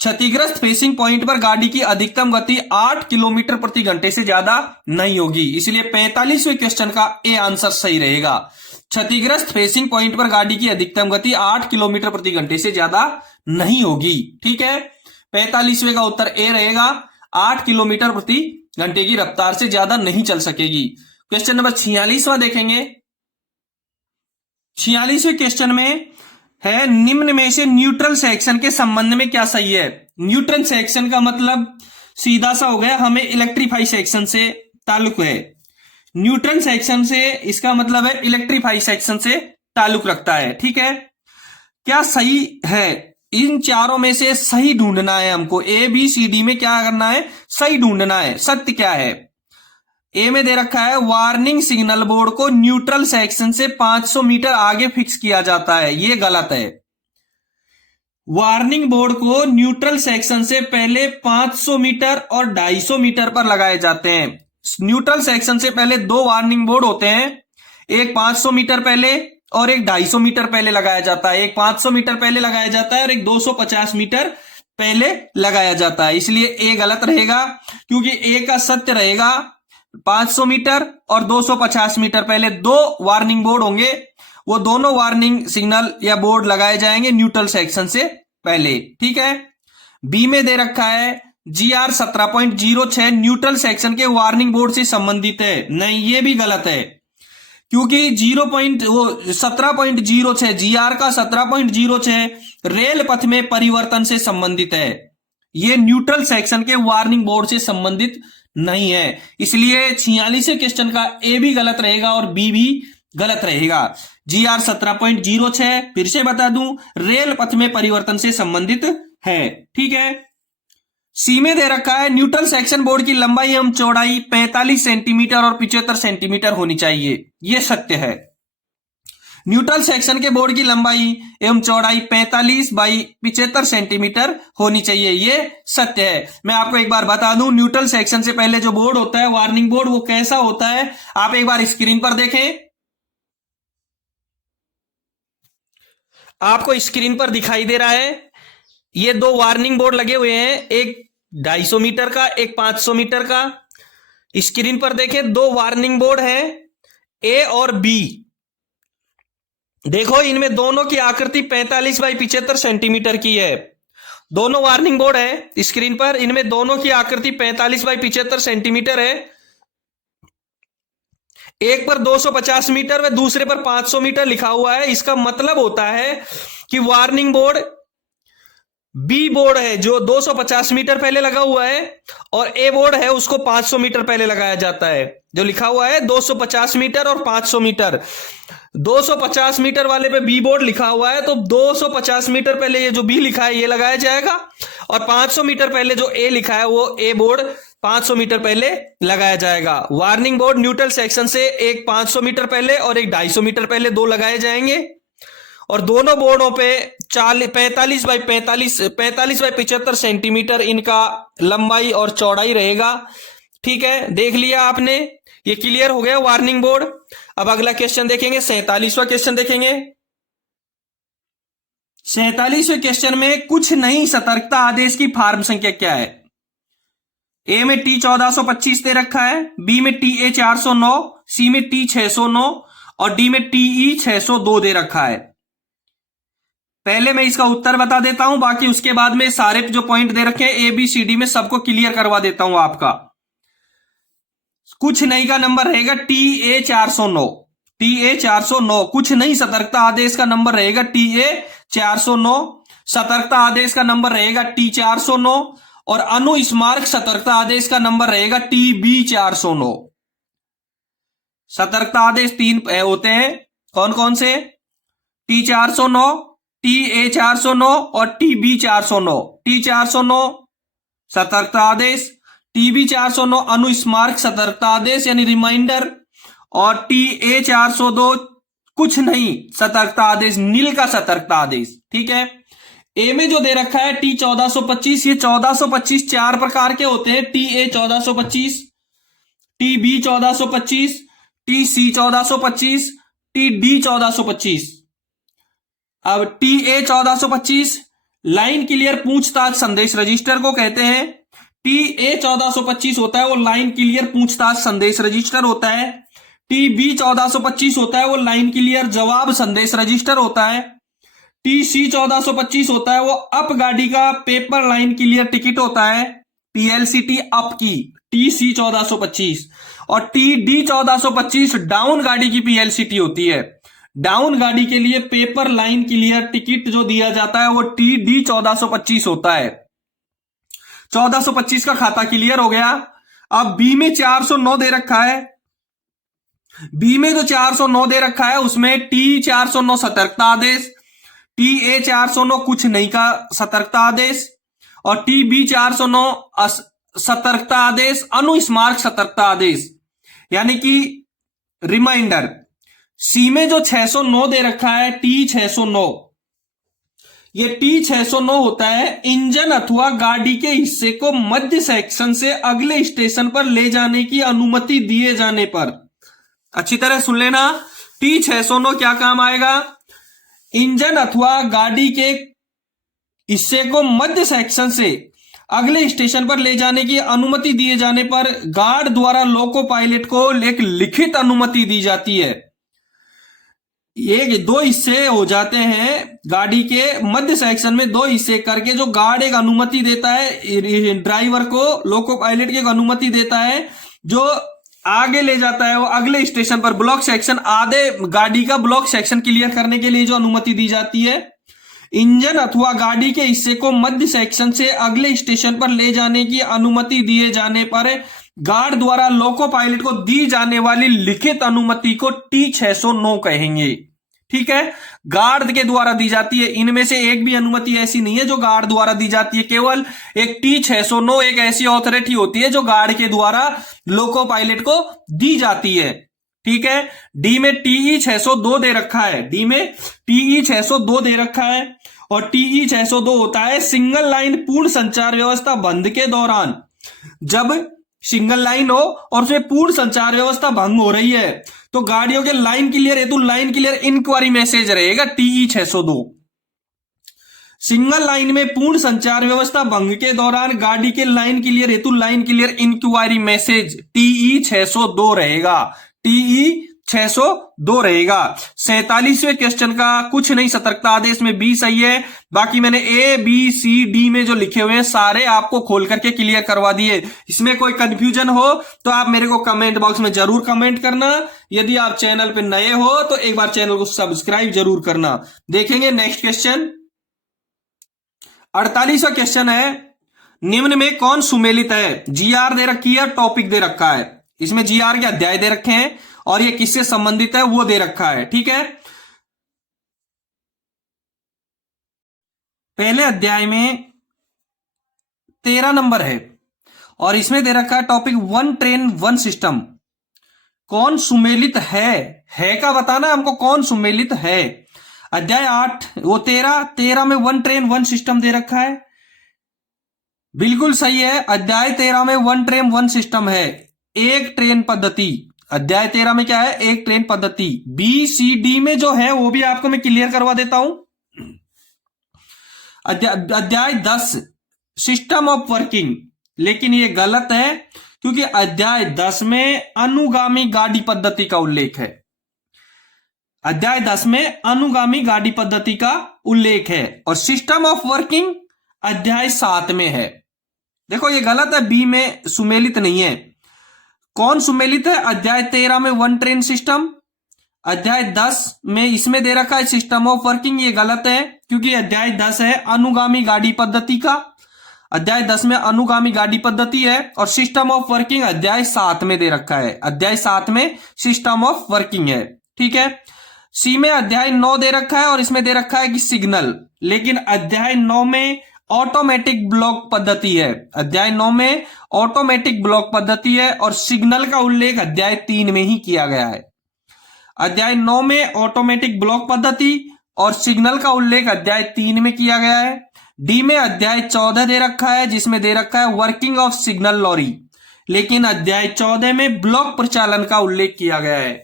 क्षतिग्रस्त फेसिंग पॉइंट पर गाड़ी की अधिकतम गति 8 किलोमीटर प्रति घंटे से ज्यादा नहीं होगी, इसलिए 45वें क्वेश्चन का ए आंसर सही रहेगा। क्षतिग्रस्त फेसिंग पॉइंट पर गाड़ी की अधिकतम गति 8 किलोमीटर प्रति घंटे से ज्यादा नहीं होगी। ठीक है, 45वें का उत्तर ए रहेगा, 8 किलोमीटर प्रति घंटे की रफ्तार से ज्यादा नहीं चल सकेगी। क्वेश्चन नंबर 46वां देखेंगे। 46वें क्वेश्चन में है निम्न में से न्यूट्रल सेक्शन के संबंध में क्या सही है। न्यूट्रल सेक्शन का मतलब सीधा सा हो गया, हमें इलेक्ट्रीफाई सेक्शन से ताल्लुक है। न्यूट्रल सेक्शन से इसका मतलब है इलेक्ट्रीफाई सेक्शन से ताल्लुक रखता है। ठीक है, क्या सही है, इन चारों में से सही ढूंढना है हमको। ए बी सी डी में क्या करना है, सही ढूंढना है। सत्य क्या है। ए में दे रखा है वार्निंग सिग्नल बोर्ड को न्यूट्रल सेक्शन से 500 मीटर आगे फिक्स किया जाता है, ये गलत है। वार्निंग बोर्ड को न्यूट्रल सेक्शन से पहले 500 मीटर और 250 मीटर पर लगाए जाते हैं। न्यूट्रल सेक्शन से पहले 2 वार्निंग बोर्ड होते हैं, एक 500 मीटर पहले और एक 250 मीटर पहले लगाया जाता है। एक 500 मीटर पहले लगाया जाता है और एक 250 मीटर पहले लगाया जाता है, इसलिए ए गलत रहेगा, क्योंकि ए का सत्य रहेगा 500 मीटर और 250 मीटर पहले 2 वार्निंग बोर्ड होंगे, वो दोनों वार्निंग सिग्नल या बोर्ड लगाए जाएंगे न्यूट्रल सेक्शन से पहले। ठीक है, बी में दे रखा है जीआर 17.06 न्यूट्रल सेक्शन के वार्निंग बोर्ड से संबंधित है। नहीं, ये भी गलत है, क्योंकि 17.06 जीआर का 17.06 रेल पथ में परिवर्तन से संबंधित है। ये न्यूट्रल सेक्शन के वार्निंग बोर्ड से संबंधित नहीं है, इसलिए 46वें क्वेश्चन का ए भी गलत रहेगा और बी भी गलत रहेगा। जीआर 17.06 फिर से बता दूं, रेल पथ में परिवर्तन से संबंधित है। ठीक है, सी में दे रखा है न्यूट्रल सेक्शन बोर्ड की लंबाई एवं चौड़ाई 45 सेंटीमीटर और 75 सेंटीमीटर होनी चाहिए, यह सत्य है। न्यूट्रल सेक्शन के बोर्ड की लंबाई एवं चौड़ाई 45 बाई 75 सेंटीमीटर होनी चाहिए, यह सत्य है। मैं आपको एक बार बता दूं, न्यूट्रल सेक्शन से पहले जो बोर्ड होता है वार्निंग बोर्ड, वो कैसा होता है, आप एक बार स्क्रीन पर देखें। आपको स्क्रीन पर दिखाई दे रहा है, ये 2 वार्निंग बोर्ड लगे हुए हैं, एक 250 मीटर का, एक 500 मीटर का। स्क्रीन पर देखें, 2 वार्निंग बोर्ड हैं, ए और बी। देखो इनमें दोनों की आकृति 45 बाई 75 सेंटीमीटर की है। दोनों वार्निंग बोर्ड है स्क्रीन पर, इनमें दोनों की आकृति 45 बाई 75 सेंटीमीटर है। एक पर 250 मीटर व दूसरे पर 500 मीटर लिखा हुआ है। इसका मतलब होता है कि वार्निंग बोर्ड बी बोर्ड है जो 250 मीटर पहले लगा हुआ है, और ए बोर्ड है उसको 500 मीटर पहले लगाया जाता है। जो लिखा हुआ है 250 मीटर और 500 मीटर, 250 मीटर वाले पे बी बोर्ड लिखा हुआ है, तो 250 मीटर पहले ये जो बी लिखा है ये लगाया जाएगा, और 500 मीटर पहले जो ए लिखा है वो ए बोर्ड 500 मीटर पहले लगाया जाएगा। वार्निंग बोर्ड न्यूट्रल सेक्शन से एक 500 मीटर पहले और एक 250 मीटर पहले 2 लगाए जाएंगे, और दोनों बोर्डों पे 45 बाई 75 सेंटीमीटर इनका लंबाई और चौड़ाई रहेगा। ठीक है, देख लिया आपने, ये क्लियर हो गया वार्निंग बोर्ड। अब अगला क्वेश्चन देखेंगे, 47वां क्वेश्चन देखेंगे। 47वें क्वेश्चन में कुछ नई सतर्कता आदेश की फॉर्म संख्या क्या है। ए में टी 1425 दे रखा है, बी में टी ए 409, सी में टी 609 और डी में टीई 602 दे रखा है। पहले मैं इसका उत्तर बता देता हूं, बाकी उसके बाद में सारे जो पॉइंट दे रखे हैं ए बी सी डी में सबको क्लियर करवा देता हूं आपका। कुछ नहीं का नंबर रहेगा टी ए 409, टी ए 409 कुछ नहीं सतर्कता आदेश का नंबर रहेगा टी ए 409, सतर्कता आदेश का नंबर रहेगा टी 409 और अनुस्मारक सतर्कता आदेश का नंबर रहेगा टी बी 409। सतर्कता आदेश तीन होते हैं, कौन कौन से? टी 409, टी ए 409 और टी बी 409। टी 409 सतर्कता आदेश, टी बी 409 अनुस्मारक सतर्कता आदेश यानी रिमाइंडर और टी ए 402 कुछ नहीं सतर्कता आदेश, नील का सतर्कता आदेश। ठीक है, ए में जो दे रखा है टी 1425, ये 1425 चार प्रकार के होते हैं, T A 1425, T B 1425, T C 1425, T D 1425। अब टी ए 1425 लाइन क्लियर पूछताछ संदेश रजिस्टर को कहते हैं। टी ए 1425 होता है वो लाइन क्लियर पूछताछ संदेश रजिस्टर होता है। टी बी 1425 होता है वो लाइन क्लियर जवाब संदेश रजिस्टर होता है। टी सी 1425 होता है वो अप गाड़ी का पेपर लाइन क्लियर टिकट होता है, पीएलसीटी अप की टी सी 1425। और टी डी 1425 डाउन गाड़ी की पीएलसीटी होती है। डाउन गाड़ी के लिए पेपर लाइन क्लियर टिकट जो दिया जाता है वो टी डी 1425 होता है। 1425 का खाता क्लियर हो गया। अब बी में 409 दे रखा है, बी में जो 409 दे रखा है उसमें टी 409 सतर्कता आदेश, टी ए 409 कुछ नहीं का सतर्कता आदेश और टी बी 409 सतर्कता आदेश अनुस्मारक सतर्कता आदेश यानी कि रिमाइंडर। सी में जो 609 दे रखा है टी 609, ये टी 609 होता है इंजन अथवा गाड़ी के हिस्से को मध्य सेक्शन से अगले स्टेशन पर ले जाने की अनुमति दिए जाने पर। अच्छी तरह सुन लेना, टी 609 क्या काम आएगा? इंजन अथवा गाड़ी के हिस्से को मध्य सेक्शन से अगले स्टेशन पर ले जाने की अनुमति दिए जाने पर गार्ड द्वारा लोको पायलट को एक लिखित अनुमति दी जाती है। ये दो हिस्से हो जाते हैं गाड़ी के मध्य सेक्शन में, दो हिस्से करके जो गार्ड एक अनुमति देता है ड्राइवर को, लोको पायलट की एक अनुमति देता है, जो आगे ले जाता है वो अगले स्टेशन पर ब्लॉक सेक्शन, आधे गाड़ी का ब्लॉक सेक्शन क्लियर करने के लिए जो अनुमति दी जाती है। इंजन अथवा गाड़ी के हिस्से को मध्य सेक्शन से अगले स्टेशन पर ले जाने की अनुमति दिए जाने पर गार्ड द्वारा लोको पायलट को दी जाने वाली लिखित अनुमति को टी 609 कहेंगे। ठीक है, गार्ड के द्वारा दी जाती है। इनमें से एक भी अनुमति ऐसी नहीं है जो गार्ड द्वारा दी जाती है, केवल एक टी 609 एक ऐसी ऑथोरिटी होती है जो गार्ड के द्वारा लोको पायलट को दी जाती है। ठीक है, डी में टीई 602 दे रखा है, डी में टीई 602 दे रखा है और टीई 602 होता है सिंगल लाइन पूर्ण संचार व्यवस्था बंद के दौरान। जब सिंगल लाइन हो और उसमें पूर्ण संचार व्यवस्था भंग हो रही है तो गाड़ियों के लाइन क्लियर हेतु लाइन क्लियर इंक्वायरी मैसेज रहेगा टीई 602। सिंगल लाइन में पूर्ण संचार व्यवस्था भंग के दौरान गाड़ी के लाइन क्लियर हेतु line clear inquiry message TE 602 रहेगा, टीई 602 रहेगा। 47वें क्वेश्चन का कुछ नहीं सतर्कता आदेश में बी सही है। बाकी मैंने ए बी सी डी में जो लिखे हुए हैं सारे आपको खोल करके क्लियर करवा दिए। इसमें कोई कंफ्यूजन हो तो आप मेरे को कमेंट बॉक्स में जरूर कमेंट करना। यदि आप चैनल पे नए हो तो एक बार चैनल को सब्सक्राइब जरूर करना। देखेंगे नेक्स्ट क्वेश्चन। 48वां क्वेश्चन है, निम्न में कौन सुमेलित है? जीआर दे रखी है, टॉपिक दे रखा है, इसमें जीआर के अध्याय दे रखे हैं और ये किससे संबंधित है वो दे रखा है। ठीक है, पहले अध्याय में 13 नंबर है और इसमें दे रखा है टॉपिक 1 ट्रेन 1 सिस्टम। कौन सुमेलित है का बताना हमको, कौन सुमेलित है। अध्याय 8 वो 13 में 1 ट्रेन 1 सिस्टम दे रखा है, बिल्कुल सही है। अध्याय 13 में 1 ट्रेन 1 सिस्टम है, एक ट्रेन पद्धति। अध्याय 13 में क्या है? एक ट्रेन पद्धति। बी सी डी में जो है वो भी आपको मैं क्लियर करवा देता हूं। अध्याय 10 सिस्टम ऑफ वर्किंग, लेकिन ये गलत है, क्योंकि अध्याय 10 में अनुगामी गाड़ी पद्धति का उल्लेख है। अध्याय 10 में अनुगामी गाड़ी पद्धति का उल्लेख है और सिस्टम ऑफ वर्किंग अध्याय 7 में है। देखो ये गलत है, बी में सुमेलित नहीं है। कौन सुमेलित है? अध्याय 13 में वन ट्रेन सिस्टम, अध्याय 10 में इसमें दे रखा है सिस्टम ऑफ वर्किंग। ये गलत है, क्योंकि अध्याय 10 है अनुगामी गाड़ी पद्धति का, अध्याय 10 में अनुगामी गाड़ी पद्धति है और सिस्टम ऑफ वर्किंग अध्याय 7 में दे रखा है। अध्याय 7 में सिस्टम ऑफ वर्किंग है, ठीक है। सी में अध्याय 9 दे रखा है और इसमें दे रखा है कि सिग्नल, लेकिन अध्याय 9 में ऑटोमेटिक ब्लॉक पद्धति है। अध्याय 9 में ऑटोमेटिक ब्लॉक पद्धति है और सिग्नल का उल्लेख अध्याय 3 में ही किया गया है। अध्याय 9 में ऑटोमेटिक ब्लॉक पद्धति और सिग्नल का उल्लेख अध्याय 3 में किया गया है। डी में अध्याय 14 दे रखा है, जिसमें दे रखा है वर्किंग ऑफ सिग्नल लॉरी, लेकिन अध्याय 14 में ब्लॉक प्रचालन का उल्लेख किया गया है।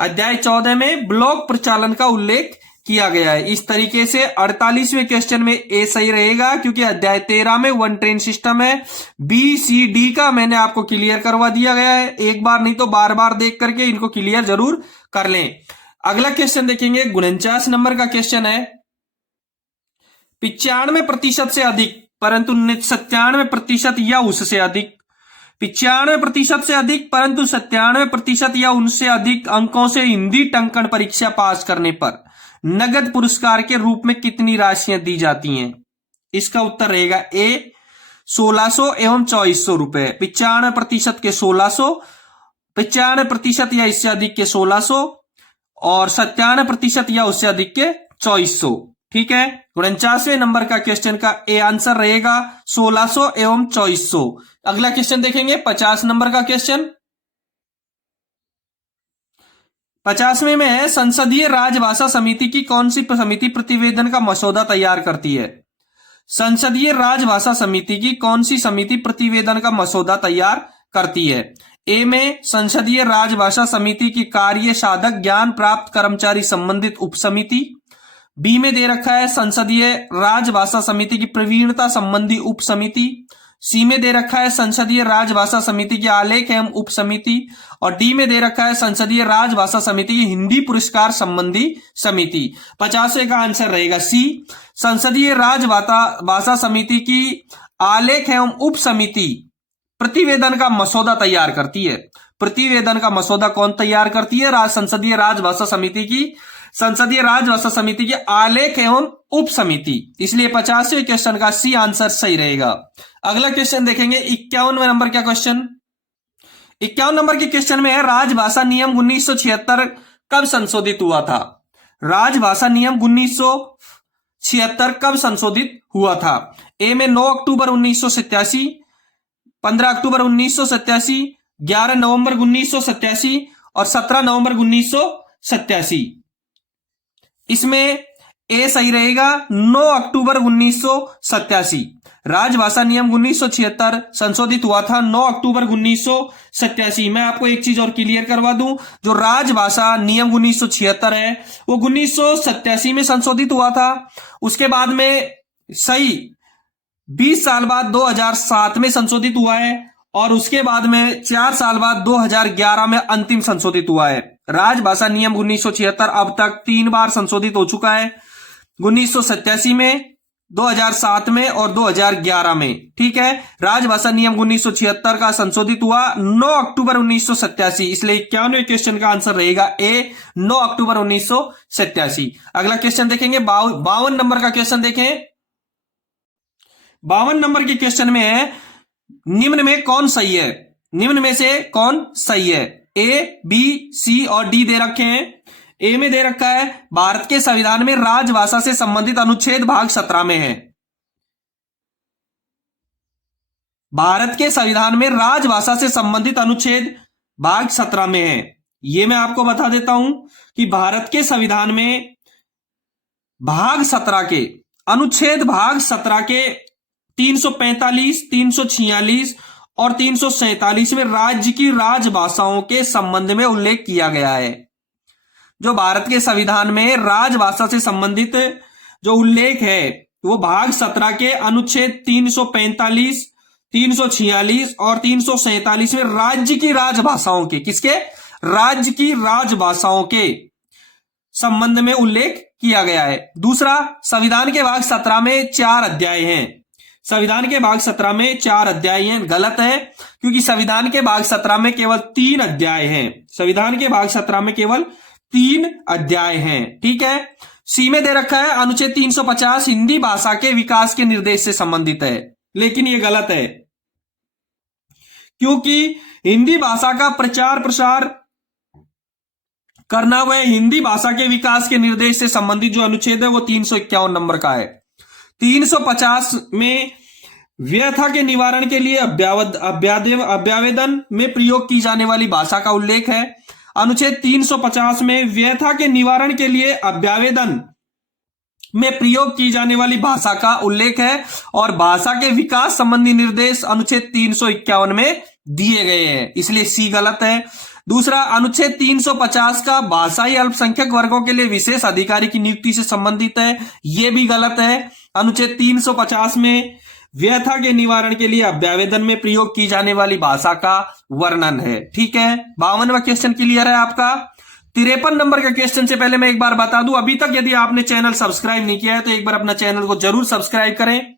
अध्याय 14 में ब्लॉक प्रचालन का उल्लेख किया गया है। इस तरीके से 48वें क्वेश्चन में ए सही रहेगा, क्योंकि अध्याय 13 में वन ट्रेन सिस्टम है। बी सी डी का मैंने आपको क्लियर करवा दिया गया है, एक बार नहीं तो बार बार देख करके इनको क्लियर जरूर कर लें। अगला क्वेश्चन देखेंगे, 49 नंबर का क्वेश्चन है। 95% से अधिक परंतु 97% या उससे अधिक, 95% से अधिक परंतु 97% या उनसे अधिक अंकों से हिंदी टंकण परीक्षा पास करने पर नगद पुरस्कार के रूप में कितनी राशियां दी जाती हैं? इसका उत्तर रहेगा ए 1600 एवं 2400 रुपए। 95% के 1600, 95% या इससे अधिक के 1600 और 97% या उससे अधिक के 2400, ठीक है। 49वें नंबर का क्वेश्चन का ए आंसर रहेगा 1600 एवं 2400। अगला क्वेश्चन देखेंगे, 50 नंबर का क्वेश्चन। 50वें में है, संसदीय राजभाषा समिति की कौन सी समिति प्रतिवेदन का मसौदा तैयार करती है? संसदीय राजभाषा समिति की कौन सी समिति प्रतिवेदन का मसौदा तैयार करती है? ए में संसदीय राजभाषा समिति की कार्य साधक ज्ञान प्राप्त कर्मचारी संबंधित उपसमिति। बी में दे रखा है संसदीय राजभाषा समिति की प्रवीणता संबंधी उपसमिति। सी में दे रखा है संसदीय राजभाषा समिति की आलेख एवं उपसमिति और डी में दे रखा है संसदीय राजभाषा समिति की हिंदी पुरस्कार संबंधी समिति। 50वें का आंसर रहेगा सी, संसदीय राजभाषा समिति की आलेख एवं उपसमिति प्रतिवेदन का मसौदा तैयार करती है। प्रतिवेदन का मसौदा कौन तैयार करती है? संसदीय राजभाषा समिति की, संसदीय राजभाषा समिति की आलेख एवं उप समिति। इसलिए 50वें क्वेश्चन का सी आंसर सही रहेगा। अगला क्वेश्चन देखेंगे, 51वें नंबर का क्वेश्चन। 51 नंबर के क्वेश्चन में है, राजभाषा नियम 1976 कब संशोधित हुआ था? राजभाषा नियम 1976 कब संशोधित हुआ था? ए में 9 अक्टूबर 1987, 15 अक्टूबर 1987, 11 नवंबर 1987 और 17 नवंबर 1987। इसमें ए सही रहेगा 9 अक्टूबर 1987। राजभाषा नियम 1976 संशोधित हुआ था 9 अक्टूबर 1987। मैं आपको एक चीज और क्लियर करवा दूं, जो राजभाषा नियम 1976 है वो 1987 में संशोधित हुआ था। उसके बाद में सही 20 साल बाद 2007 में संशोधित हुआ है और उसके बाद में 4 साल बाद 2011 में अंतिम संशोधित हुआ है। राजभाषा नियम 1976 अब तक 3 बार संशोधित हो चुका है, 1987 में, 2007 में और 2011 में। ठीक है, राजभाषा नियम 1976 का संशोधित हुआ 9 अक्टूबर 1987। इसलिए 51वें क्वेश्चन का आंसर रहेगा ए 9 अक्टूबर 1987। अगला क्वेश्चन देखेंगे, 52 नंबर का क्वेश्चन देखें। 52 नंबर के क्वेश्चन में है, निम्न में कौन सही है? निम्न में से कौन सही है? ए, बी, सी और डी दे रखे हैं। ए में दे रखा है, भारत के संविधान में राजभाषा से संबंधित अनुच्छेद भाग 17 में है। भारत के संविधान में राजभाषा से संबंधित अनुच्छेद भाग 17 में है। यह मैं आपको बता देता हूं कि भारत के संविधान में भाग 17 के अनुच्छेद भाग 17 के 345, 346 और 347 में राज्य की राजभाषाओं के संबंध में उल्लेख किया गया है। जो भारत के संविधान में राजभाषा से संबंधित जो उल्लेख है वो भाग 17 के अनुच्छेद 345, 346 और 347 में राज्य की राजभाषाओं के, किसके, राज्य की राजभाषाओं के संबंध में उल्लेख किया गया है। दूसरा, संविधान के भाग 17 में 4 अध्याय हैं। संविधान के भाग 17 में 4 अध्याय हैं, गलत है, क्योंकि संविधान के भाग 17 में केवल 3 अध्याय हैं। संविधान के भाग 17 में केवल 3 अध्याय हैं, ठीक है। सी में दे रखा है अनुच्छेद 350 हिंदी भाषा के विकास के निर्देश से संबंधित है, लेकिन यह गलत है, क्योंकि हिंदी भाषा का प्रचार प्रसार करना वह हिंदी भाषा के विकास के निर्देश से संबंधित जो अनुच्छेद है वो 351 नंबर का है। 350 में व्यथा के निवारण के लिए अभ्यावेदन में प्रयोग की जाने वाली भाषा का उल्लेख है। अनुच्छेद 350 में व्यथा के निवारण के लिए अभ्यावेदन में प्रयोग की जाने वाली भाषा का उल्लेख है, और भाषा के विकास संबंधी निर्देश अनुच्छेद 351 में दिए गए हैं, इसलिए सी गलत है। दूसरा, अनुच्छेद 350 का भाषाई अल्पसंख्यक वर्गों के लिए विशेष अधिकारी की नियुक्ति से संबंधित है, यह भी गलत है। अनुच्छेद 350 में व्यथा के निवारण के लिए अभ्यावेदन में प्रयोग की जाने वाली भाषा का वर्णन है, ठीक है। 52वां क्वेश्चन क्लियर है आपका। 53 नंबर का क्वेश्चन से पहले मैं एक बार बता दूं, अभी तक यदि आपने चैनल सब्सक्राइब नहीं किया है तो एक बार अपना चैनल को जरूर सब्सक्राइब करें,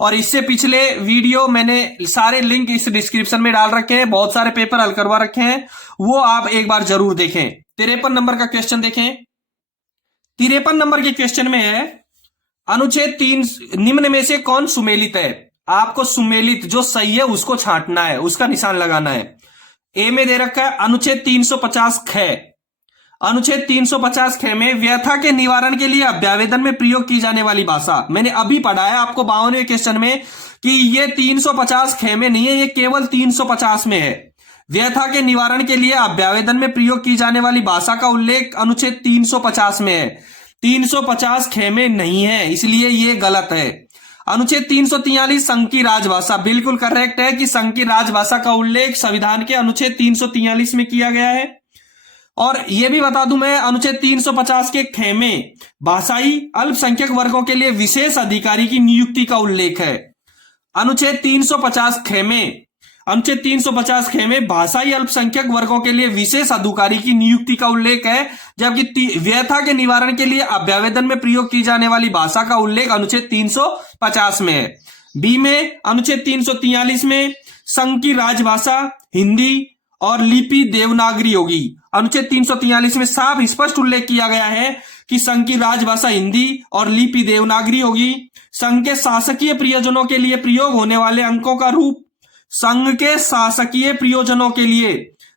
और इससे पिछले वीडियो मैंने सारे लिंक इस डिस्क्रिप्शन में डाल रखे हैं, बहुत सारे पेपर हल करवा रखे हैं, वो आप एक बार जरूर देखें। 53 नंबर का क्वेश्चन देखें। 53 नंबर के क्वेश्चन में है अनुच्छेद 3 निम्न में से कौन सुमेलित है। आपको सुमेलित जो सही है उसको छांटना है, उसका निशान लगाना है। ए में दे रखा है अनुच्छेद 350 ख। अनुच्छेद 350 ख में व्यथा के निवारण के लिए अभ्यावेदन में प्रयोग की जाने वाली भाषा, मैंने अभी पढ़ा है आपको 52वें क्वेश्चन में कि ये 350 ख में नहीं है, ये केवल 350 में है। व्यथा के निवारण के लिए अभ्यावेदन में प्रयोग की जाने वाली भाषा का उल्लेख अनुच्छेद 350 में है, 350 ख में नहीं है, इसलिए ये गलत है। अनुच्छेद 343 संघ की राजभाषा, बिल्कुल करेक्ट है कि संघ की राजभाषा का उल्लेख संविधान के अनुच्छेद 343 में किया गया है। और यह भी बता दूं मैं, अनुच्छेद 350 के ख में भाषाई अल्पसंख्यक वर्गों के लिए विशेष अधिकारी की नियुक्ति का उल्लेख है। अनुच्छेद 350 ख में, अनुच्छेद 350 ख में भाषाई अल्पसंख्यक वर्गों के लिए विशेष अधिकारी की नियुक्ति का उल्लेख है, जबकि व्यथा के निवारण के लिए अभ्यावेदन में प्रयोग की जाने वाली भाषा का उल्लेख अनुच्छेद 350 में है। बी में अनुच्छेद 343 में संघ की राजभाषा हिंदी और लिपि देवनागरी होगी। अनुच्छेद 343 में साफ स्पष्ट उल्लेख किया गया है कि संघ की राजभाषा हिंदी और लिपि देवनागरी होगी। संघ के शासकीय प्रयोजनों के लिए प्रयोग होने वाले अंकों का रूप, संघ के शासकीय प्रयोजनों के लिए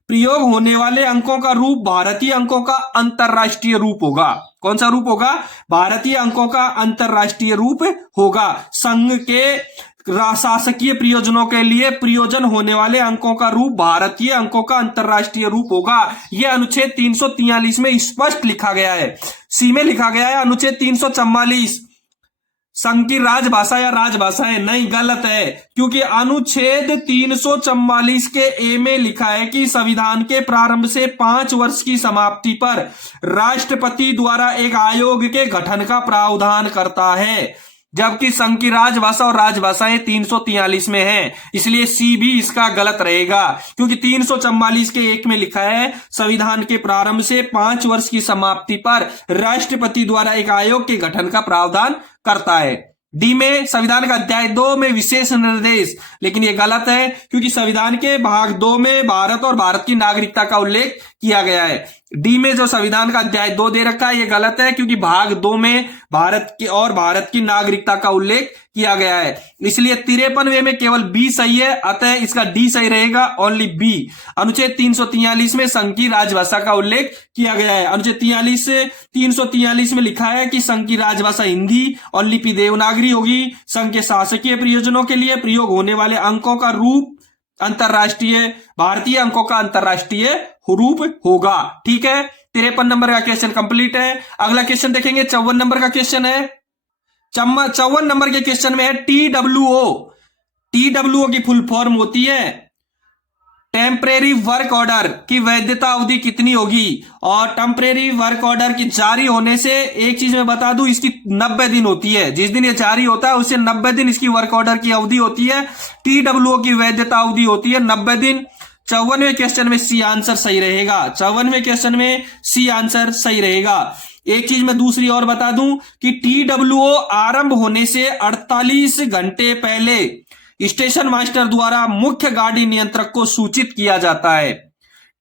प्रयोग होने वाले अंकों का रूप भारतीय अंकों का अंतरराष्ट्रीय रूप होगा। कौन सा रूप होगा? भारतीय अंकों का अंतरराष्ट्रीय रूप होगा। संघ के शासकीय प्रयोजनों के लिए प्रयोजन होने वाले अंकों का रूप भारतीय अंकों का अंतरराष्ट्रीय रूप होगा। यह अनुच्छेद 343 में स्पष्ट लिखा गया है। सी में लिखा गया है अनुच्छेद 344 संघ की राजभाषा या राजभाषा है, नहीं, गलत है, क्योंकि अनुच्छेद 344 के ए में लिखा है कि संविधान के प्रारंभ से 5 वर्ष की समाप्ति पर राष्ट्रपति द्वारा एक आयोग के गठन का प्रावधान करता है, जबकि संघ की राजभाषा और राजभाषाएं 343 में है, इसलिए सी भी इसका गलत रहेगा, क्योंकि 344 के एक में लिखा है संविधान के प्रारंभ से 5 वर्ष की समाप्ति पर राष्ट्रपति द्वारा एक आयोग के गठन का प्रावधान करता है। डी में संविधान का अध्याय 2 में विशेष निर्देश, लेकिन यह गलत है, क्योंकि संविधान के भाग 2 में भारत और भारत की नागरिकता का उल्लेख किया गया है। डी में जो संविधान का अध्याय 2 दे रखा है, यह गलत है, क्योंकि भाग 2 में भारत की और भारत की नागरिकता का उल्लेख किया गया है, इसलिए 53वें में केवल बी सही है, अतः इसका डी सही रहेगा, ओनली बी। अनुच्छेद 343 में संघ की राजभाषा का उल्लेख किया गया है। अनुच्छेद 343 में लिखा है कि संघ की राजभाषा हिंदी और लिपि देवनागरी होगी। संघ के शासकीय प्रयोजनों के लिए प्रयोग होने वाले अंकों का रूप अंतरराष्ट्रीय, भारतीय अंकों का अंतरराष्ट्रीय रूप होगा। ठीक है, 53 नंबर का क्वेश्चन कंप्लीट है। अगला क्वेश्चन देखेंगे, 54 नंबर का क्वेश्चन है। 54 नंबर के क्वेश्चन में है TWO। TWO की फुल फॉर्म होती है टेम्परेरी वर्क ऑर्डर की वैधता अवधि कितनी होगी? और टेम्परेरी वर्क ऑर्डर की जारी होने से एक चीज मैं बता दूं, इसकी 90 दिन होती है। जिस दिन ये जारी होता है उससे 90 दिन इसकी वर्क ऑर्डर की अवधि होती है। TWO की वैधता अवधि होती है 90 दिन। 54वें क्वेश्चन में सी आंसर सही रहेगा। 54वें क्वेश्चन में सी आंसर सही रहेगा। एक चीज मैं दूसरी और बता दूं कि TWO आरंभ होने से 48 घंटे पहले स्टेशन मास्टर द्वारा मुख्य गाड़ी नियंत्रक को सूचित किया जाता है।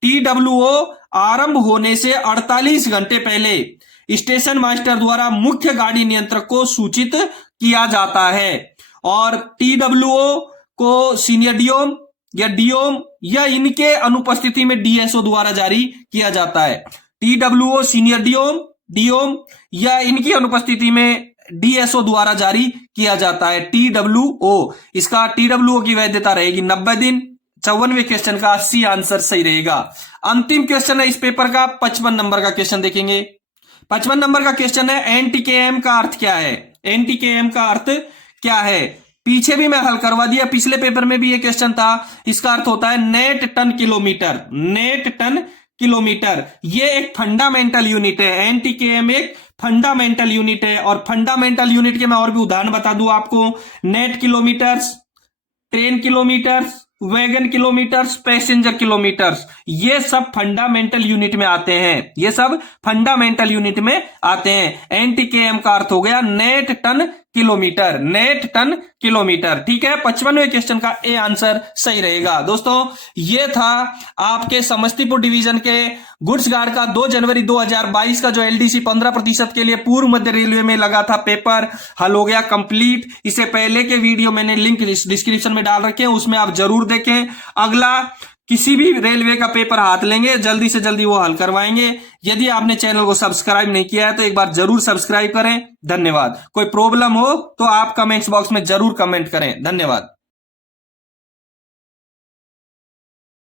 TWO आरंभ होने से 48 घंटे पहले स्टेशन मास्टर द्वारा मुख्य गाड़ी नियंत्रक को सूचित किया जाता है। और TWO को सीनियर डीओम या डीओम या इनके अनुपस्थिति में DSO द्वारा जारी किया जाता है। TWO सीनियर डीओम या इनकी अनुपस्थिति में DSO द्वारा जारी किया जाता है। TWO, इसका TWO की वैधता रहेगी 90 दिन। 54वें क्वेश्चन का सी आंसर सही रहेगा। अंतिम क्वेश्चन है इस पेपर का, 55 नंबर का क्वेश्चन देखेंगे। 55 नंबर का क्वेश्चन है NTKM का अर्थ क्या है? NTKM का अर्थ क्या है? पीछे भी मैं हल करवा दिया, पिछले पेपर में भी ये क्वेश्चन था। इसका अर्थ होता है net ton kilometre. Net ton kilometre ये एक फंडामेंटल यूनिट है। NTKM एक फंडामेंटल यूनिट है। और फंडामेंटल यूनिट के मैं और भी उदाहरण बता दूं आपको। Net kilometres, train kilometres, wagon kilometres, passenger kilometres, ये सब फंडामेंटल यूनिट में आते हैं। ये सब फंडामेंटल यूनिट में आते हैं। NTKM का अर्थ हो गया net ton kilometre. Net ton kilometre, ठीक है। 55वें क्वेश्चन का ए आंसर सही रहेगा। दोस्तों ये था आपके समस्तीपुर डिवीजन के गुड्स गार्ड का 2 जनवरी 2022 का जो LDC 15% के लिए पूर्व मध्य रेलवे में लगा था पेपर, हल हो गया कंप्लीट। इससे पहले के वीडियो मैंने लिंक डिस्क्रिप्शन में डाल रखे हैं, उसमें आप जरूर देखें। अगला किसी भी रेलवे का पेपर हाथ लेंगे, जल्दी से जल्दी वो हल करवाएंगे। यदि आपने चैनल को सब्सक्राइब नहीं किया है तो एक बार जरूर सब्सक्राइब करें। धन्यवाद। कोई प्रॉब्लम हो तो आप कमेंट्स बॉक्स में जरूर कमेंट करें। धन्यवाद।